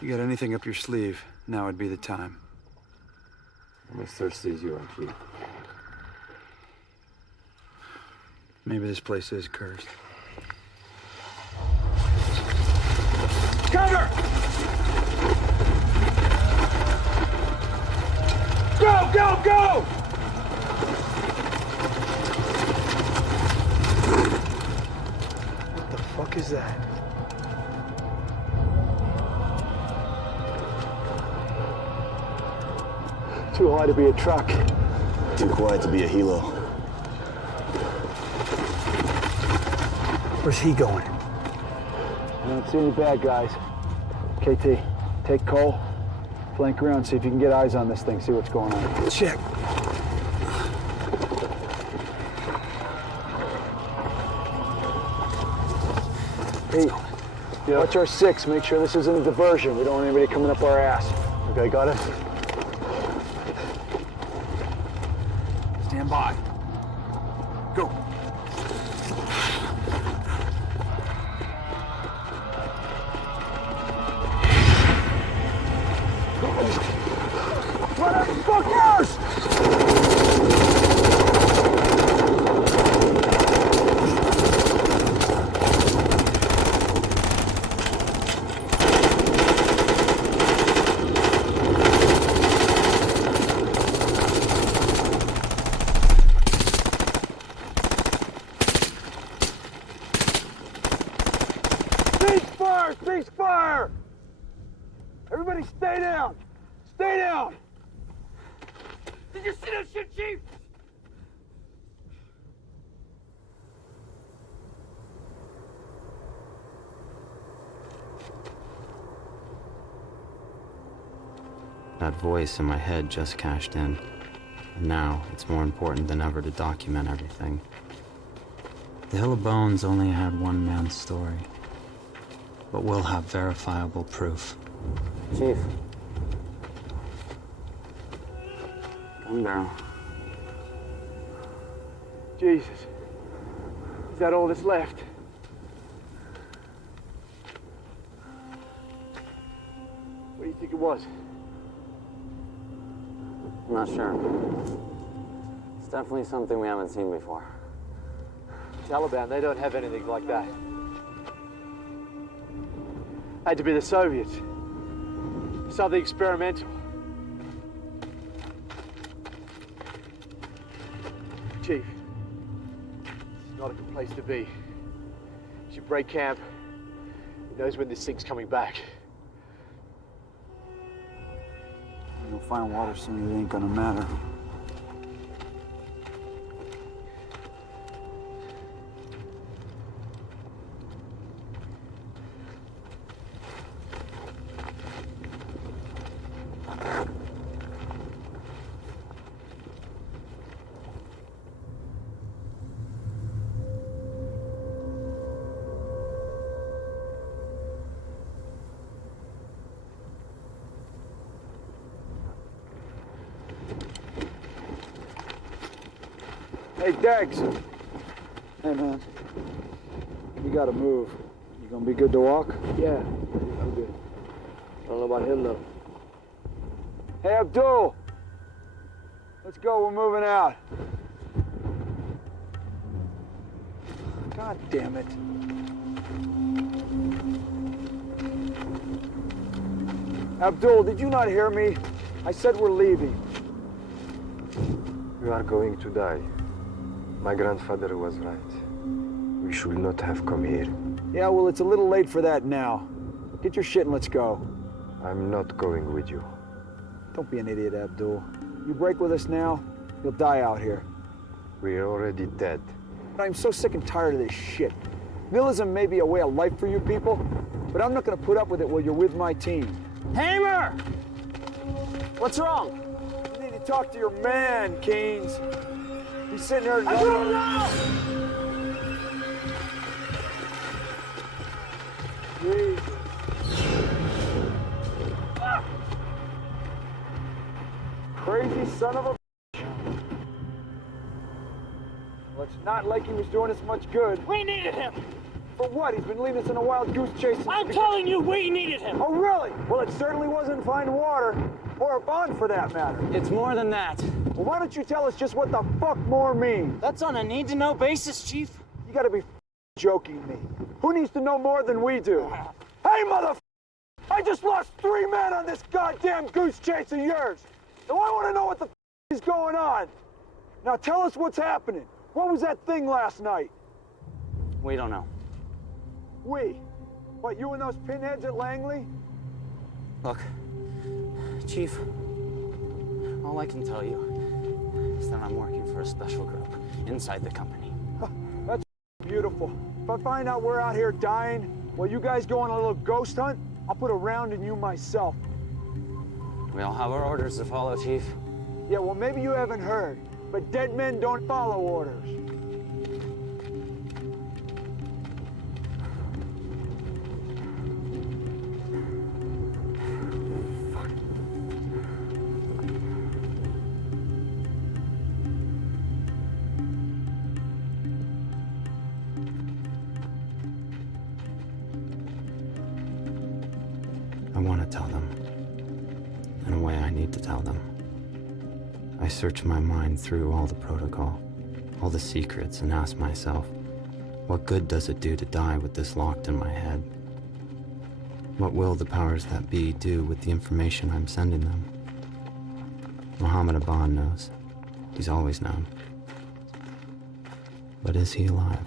You got anything up your sleeve, now would be the time. I'm as thirsty as you are, Chief. Maybe this place is cursed. Cover! Go, go, go! What the fuck is that? Too high to be a truck. Too quiet to be a helo. Where's he going? I don't see any bad guys. KT, take Cole, flank around, see if you can get eyes on this thing, see what's going on. Check. Hey, watch our 6. Make sure this isn't a diversion. We don't want anybody coming up our ass. Okay, got it? Stand by. Go. Motherfuckers! Cease fire! Cease fire! Everybody stay down! Stay down! Did you see that shit, Chief? That voice in my head just cashed in. And now, it's more important than ever to document everything. The Hill of Bones only had one man's story. But we'll have verifiable proof. Chief. Come down. Jesus. Is that all that's left? What do you think it was? I'm not sure. It's definitely something we haven't seen before. Taliban, they don't have anything like that. Had to be the Soviets. Something experimental. Chief, it's not a good place to be. You should break camp. He knows when this thing's coming back. You'll find water soon, it ain't gonna matter. Hey, Dex. Hey, man. You gotta move. You gonna be good to walk? Yeah, I'm good. I don't know about him, though. Hey, Abdul. Let's go, we're moving out. God damn it. Abdul, did you not hear me? I said we're leaving. You are going to die. My grandfather was right. We should not have come here. Yeah, well, it's a little late for that now. Get your shit and let's go. I'm not going with you. Don't be an idiot, Abdul. You break with us now, you'll die out here. We're already dead. I'm so sick and tired of this shit. Nihilism may be a way of life for you people, but I'm not gonna put up with it while you're with my team. Hamer! What's wrong? You need to you talk to your man, Keynes. He's sitting there... I don't know! Jesus. Crazy son of a... Well, it's not like he was doing us much good. We needed him! For what? He's been leading us in a wild goose chase since... I'm telling you, we needed him! Oh, really? Well, it certainly wasn't fine water. Or a bond, for that matter. It's more than that. Well, why don't you tell us just what the fuck more means? That's on a need-to-know basis, Chief. You gotta be joking me. Who needs to know more than we do? Hey, I just lost 3 men on this goddamn goose chase of yours. Now I want to know what the is going on. Now tell us what's happening. What was that thing last night? We don't know. We? What, you and those pinheads at Langley? Look, Chief, all I can tell you is that I'm working for a special group inside the company. That's beautiful. If I find out we're out here dying while you guys go on a little ghost hunt, I'll put a round in you myself. We all have our orders to follow, Chief. Yeah, well, maybe you haven't heard, but dead men don't follow orders. I want to tell them. In a way, I need to tell them. I search my mind through all the protocol, all the secrets, and ask myself, what good does it do to die with this locked in my head? What will the powers that be do with the information I'm sending them? Mohammed Afghan knows. He's always known. But is he alive?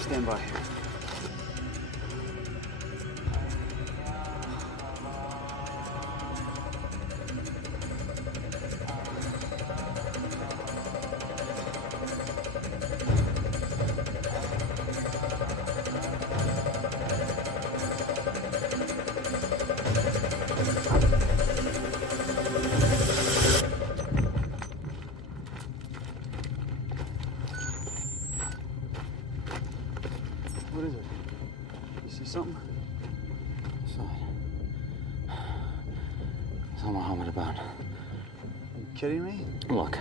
Stand by. What is it? You see something? Saw it. Saw Mohammed Afghan. Are you kidding me? Look.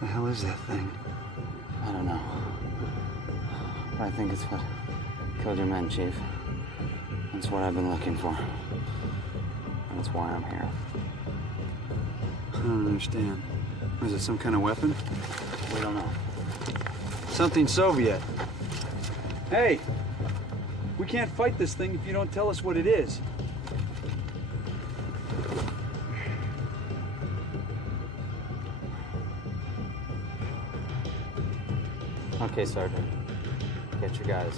The hell is that thing? I don't know. But I think it's what killed your men, Chief. That's what I've been looking for. And that's why I'm here. I don't understand. Is it some kind of weapon? We don't know. Something Soviet. Hey! We can't fight this thing if you don't tell us what it is. Okay, Sergeant. Get your guys.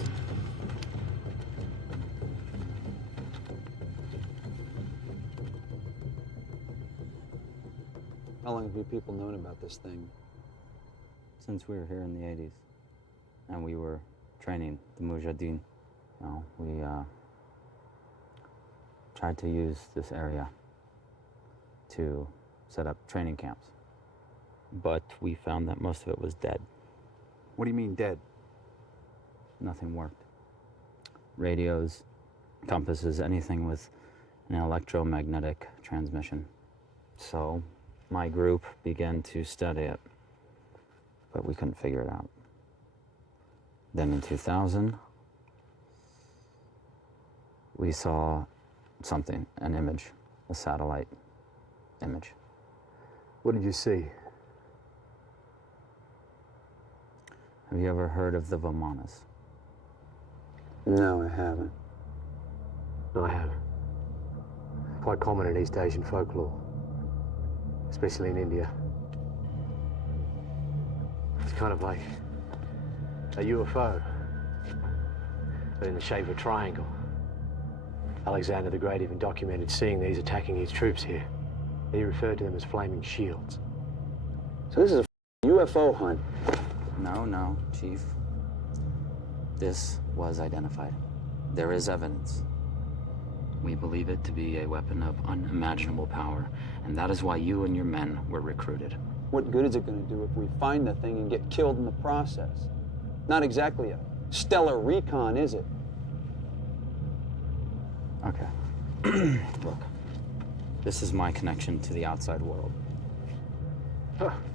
How long have you people known about this thing? Since we were here in the 80s, and we were training the Mujahideen, we tried to use this area to set up training camps. But we found that most of it was dead. What do you mean dead? Nothing worked. Radios, compasses, anything with an electromagnetic transmission. So my group began to study it, but we couldn't figure it out. Then in 2000, we saw Something, an image, a satellite image. What did you see? Have you ever heard of the Vimanas? No, I haven't. No, I haven't. Quite common in East Asian folklore, especially in India. It's kind of like a UFO, but in the shape of a triangle. Alexander the Great even documented seeing these attacking his troops here. He referred to them as flaming shields. So this is a UFO hunt. No, Chief. This was identified. There is evidence. We believe it to be a weapon of unimaginable power, and that is why you and your men were recruited. What good is it going to do if we find the thing and get killed in the process? Not exactly a stellar recon, is it? Okay. Look, this is my connection to the outside world.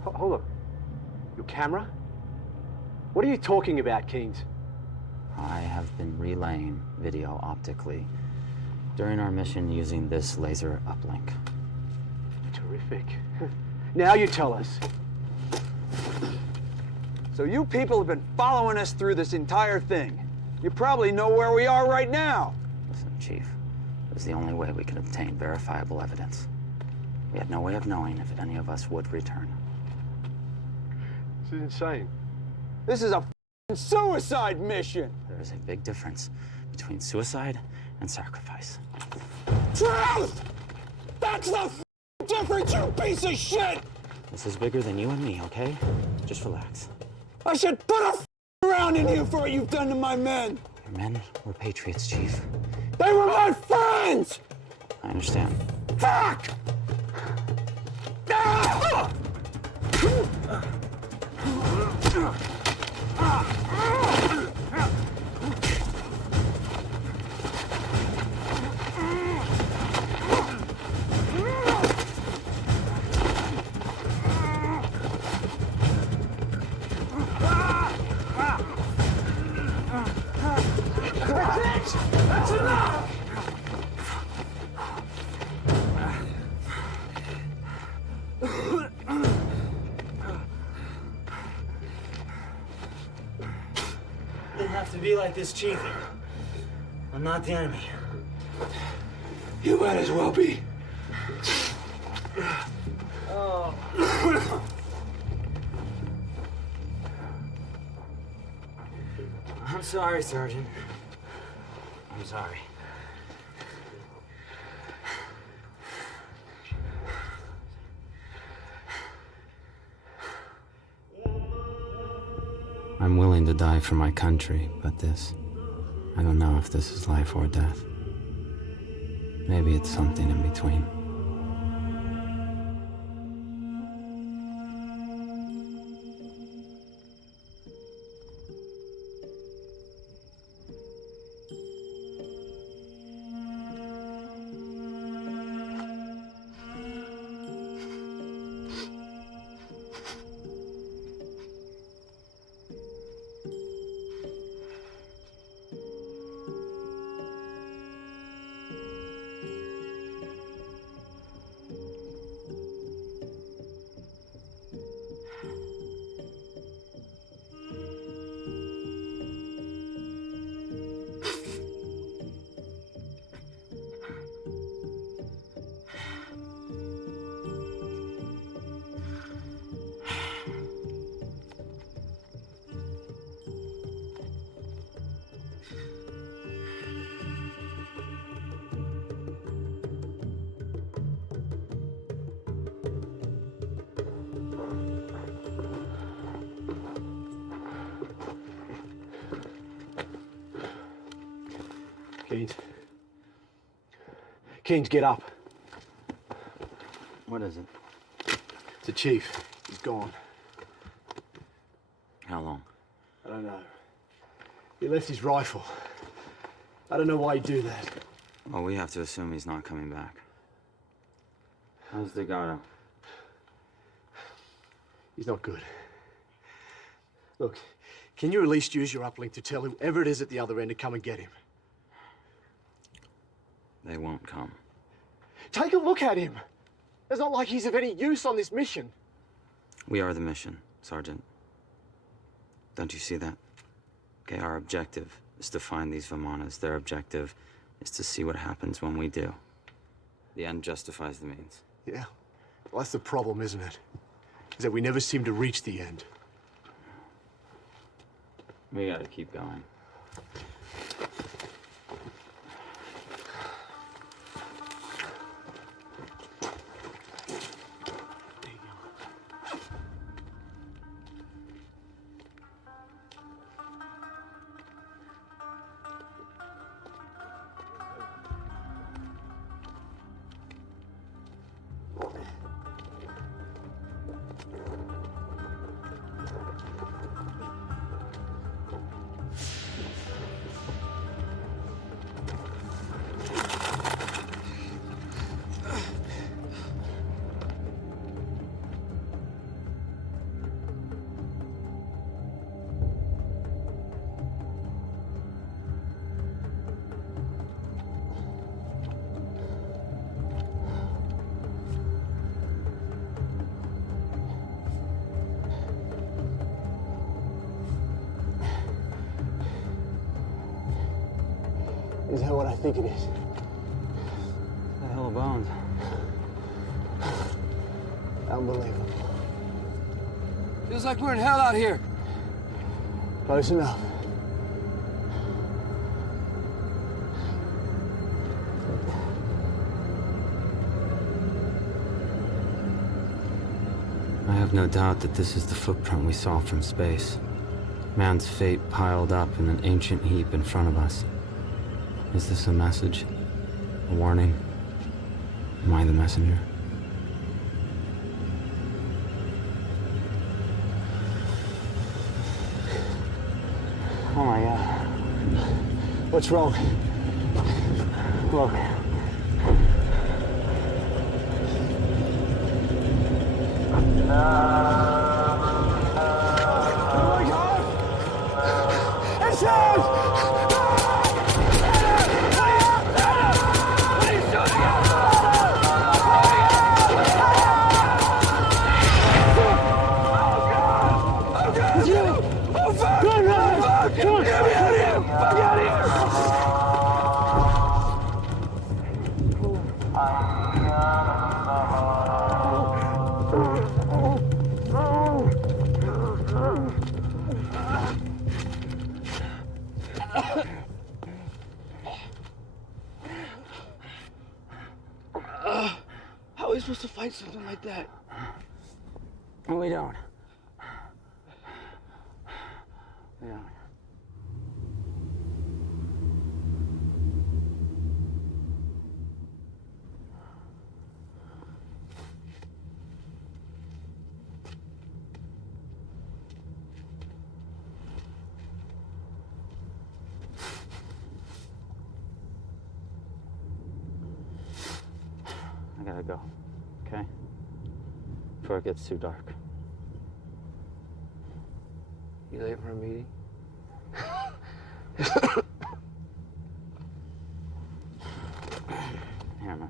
Hold on. Your camera? What are you talking about, Keynes? I have been relaying video optically during our mission using this laser uplink. Terrific. Now you tell us. So you people have been following us through this entire thing. You probably know where we are right now. Listen, Chief, it was the only way we could obtain verifiable evidence. We had no way of knowing if any of us would return. This is insane. This is a suicide mission. There is a big difference between suicide and sacrifice. Truth! That's the difference, you piece of shit! This is bigger than you and me, okay? Just relax. I should put a around in you for what you've done to my men. Your men were patriots, Chief. They were my friends! I understand. Fuck! Ah! That's enough! Didn't have to be like this, Chief. I'm not the enemy. You might as well be. Oh. I'm sorry, Sergeant. I'm sorry. I'm willing to die for my country, but this, I don't know if this is life or death. Maybe it's something in between. Keynes, get up. What is it? It's the Chief. He's gone. How long? I don't know. He left his rifle. I don't know why he'd do that. Well, we have to assume he's not coming back. How's the guy? He's not good. Look, can you at least use your uplink to tell whoever it is at the other end to come and get him? They won't come. Take a look at him. It's not like he's of any use on this mission. We are the mission, Sergeant. Don't you see that? Okay, our objective is to find these Vimanas. Their objective is to see what happens when we do. The end justifies the means. Yeah. Well, that's the problem, isn't it? Is that we never seem to reach the end. We gotta keep going. Is that what I think it is? The hell of bones. Unbelievable. Feels like we're in hell out here. Close enough. I have no doubt that this is the footprint we saw from space. Man's fate piled up in an ancient heap in front of us. Is this a message? A warning? Am I the messenger? Oh my God. What's wrong? Look. Oh my God! It's him! How are we supposed to fight something like that? We don't. We don't. I gotta go, okay? Before it gets too dark. You late for a meeting? Here, man.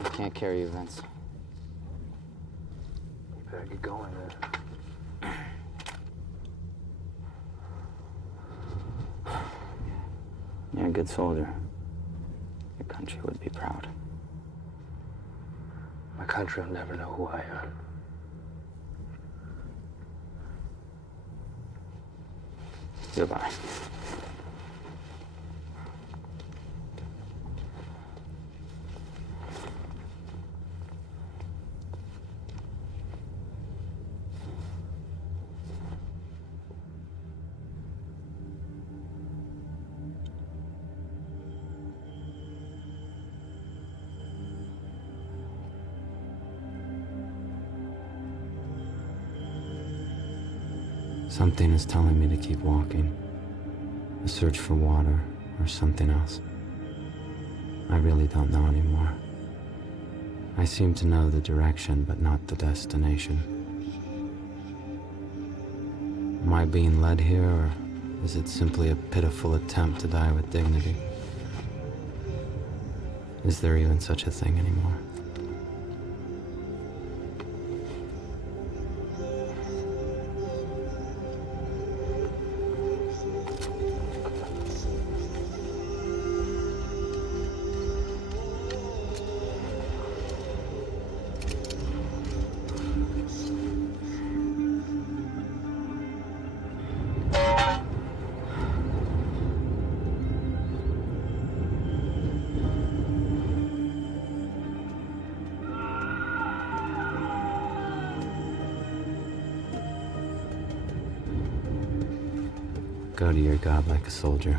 I can't carry you, Vince. You better get going then. You're a good soldier. Your country would be proud. My country will never know who I am. Goodbye. Something is telling me to keep walking. A search for water or something else. I really don't know anymore. I seem to know the direction, but not the destination. Am I being led here, or is it simply a pitiful attempt to die with dignity? Is there even such a thing anymore? Go to your God like a soldier.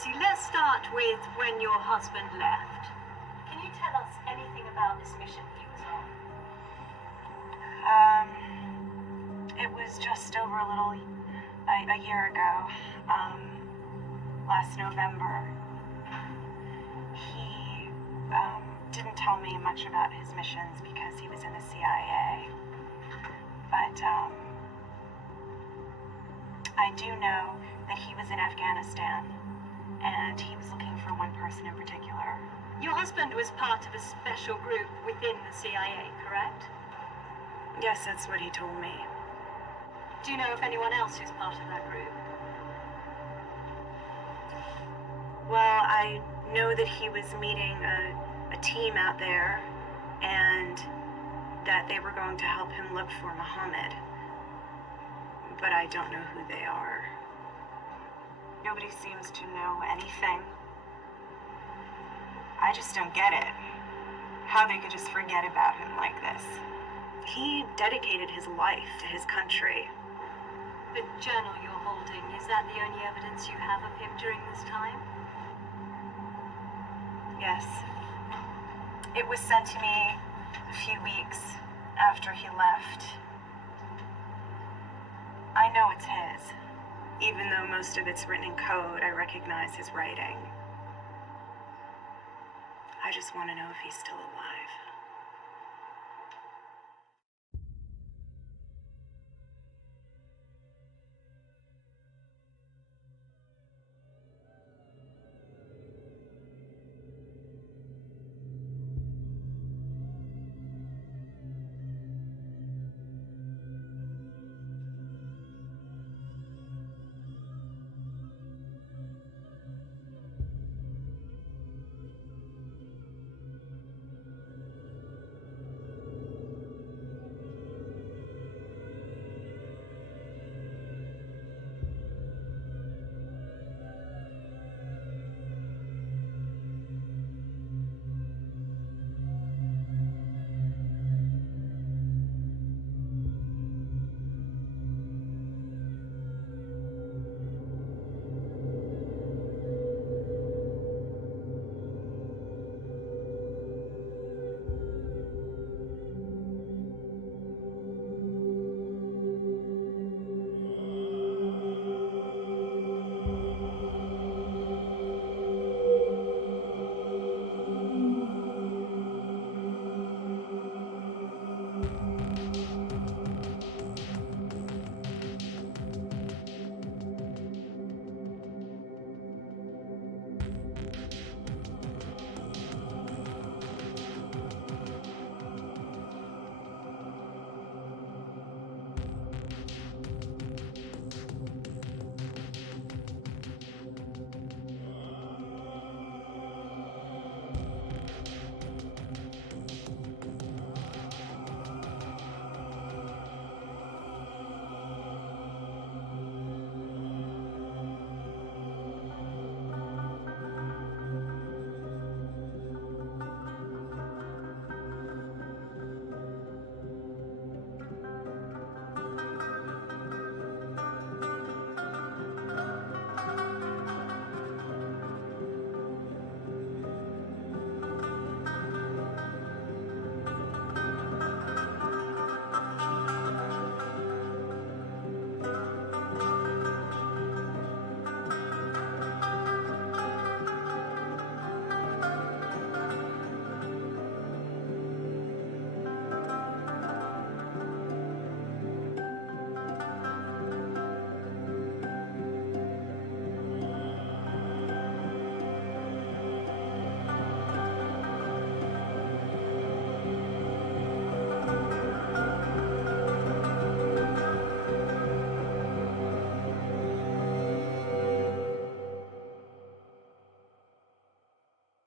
see, let's start with when your husband left. Can you tell us anything about this mission he was on? It was just over a year ago. Last November. He didn't tell me much about his missions because he was in the CIA. But I do know that he was in Afghanistan, and he was looking for one person in particular. Your husband was part of a special group within the CIA, correct? Yes, that's what he told me. Do you know of anyone else who's part of that group? Well, I know that he was meeting a team out there, and that they were going to help him look for Muhammad. But I don't know who they are. Nobody seems to know anything. I just don't get it. How they could just forget about him like this. He dedicated his life to his country. The journal you're holding, is that the only evidence you have of him during this time? Yes. It was sent to me a few weeks after he left. I know it's his. Even though most of it's written in code, I recognize his writing. I just want to know if he's still alive.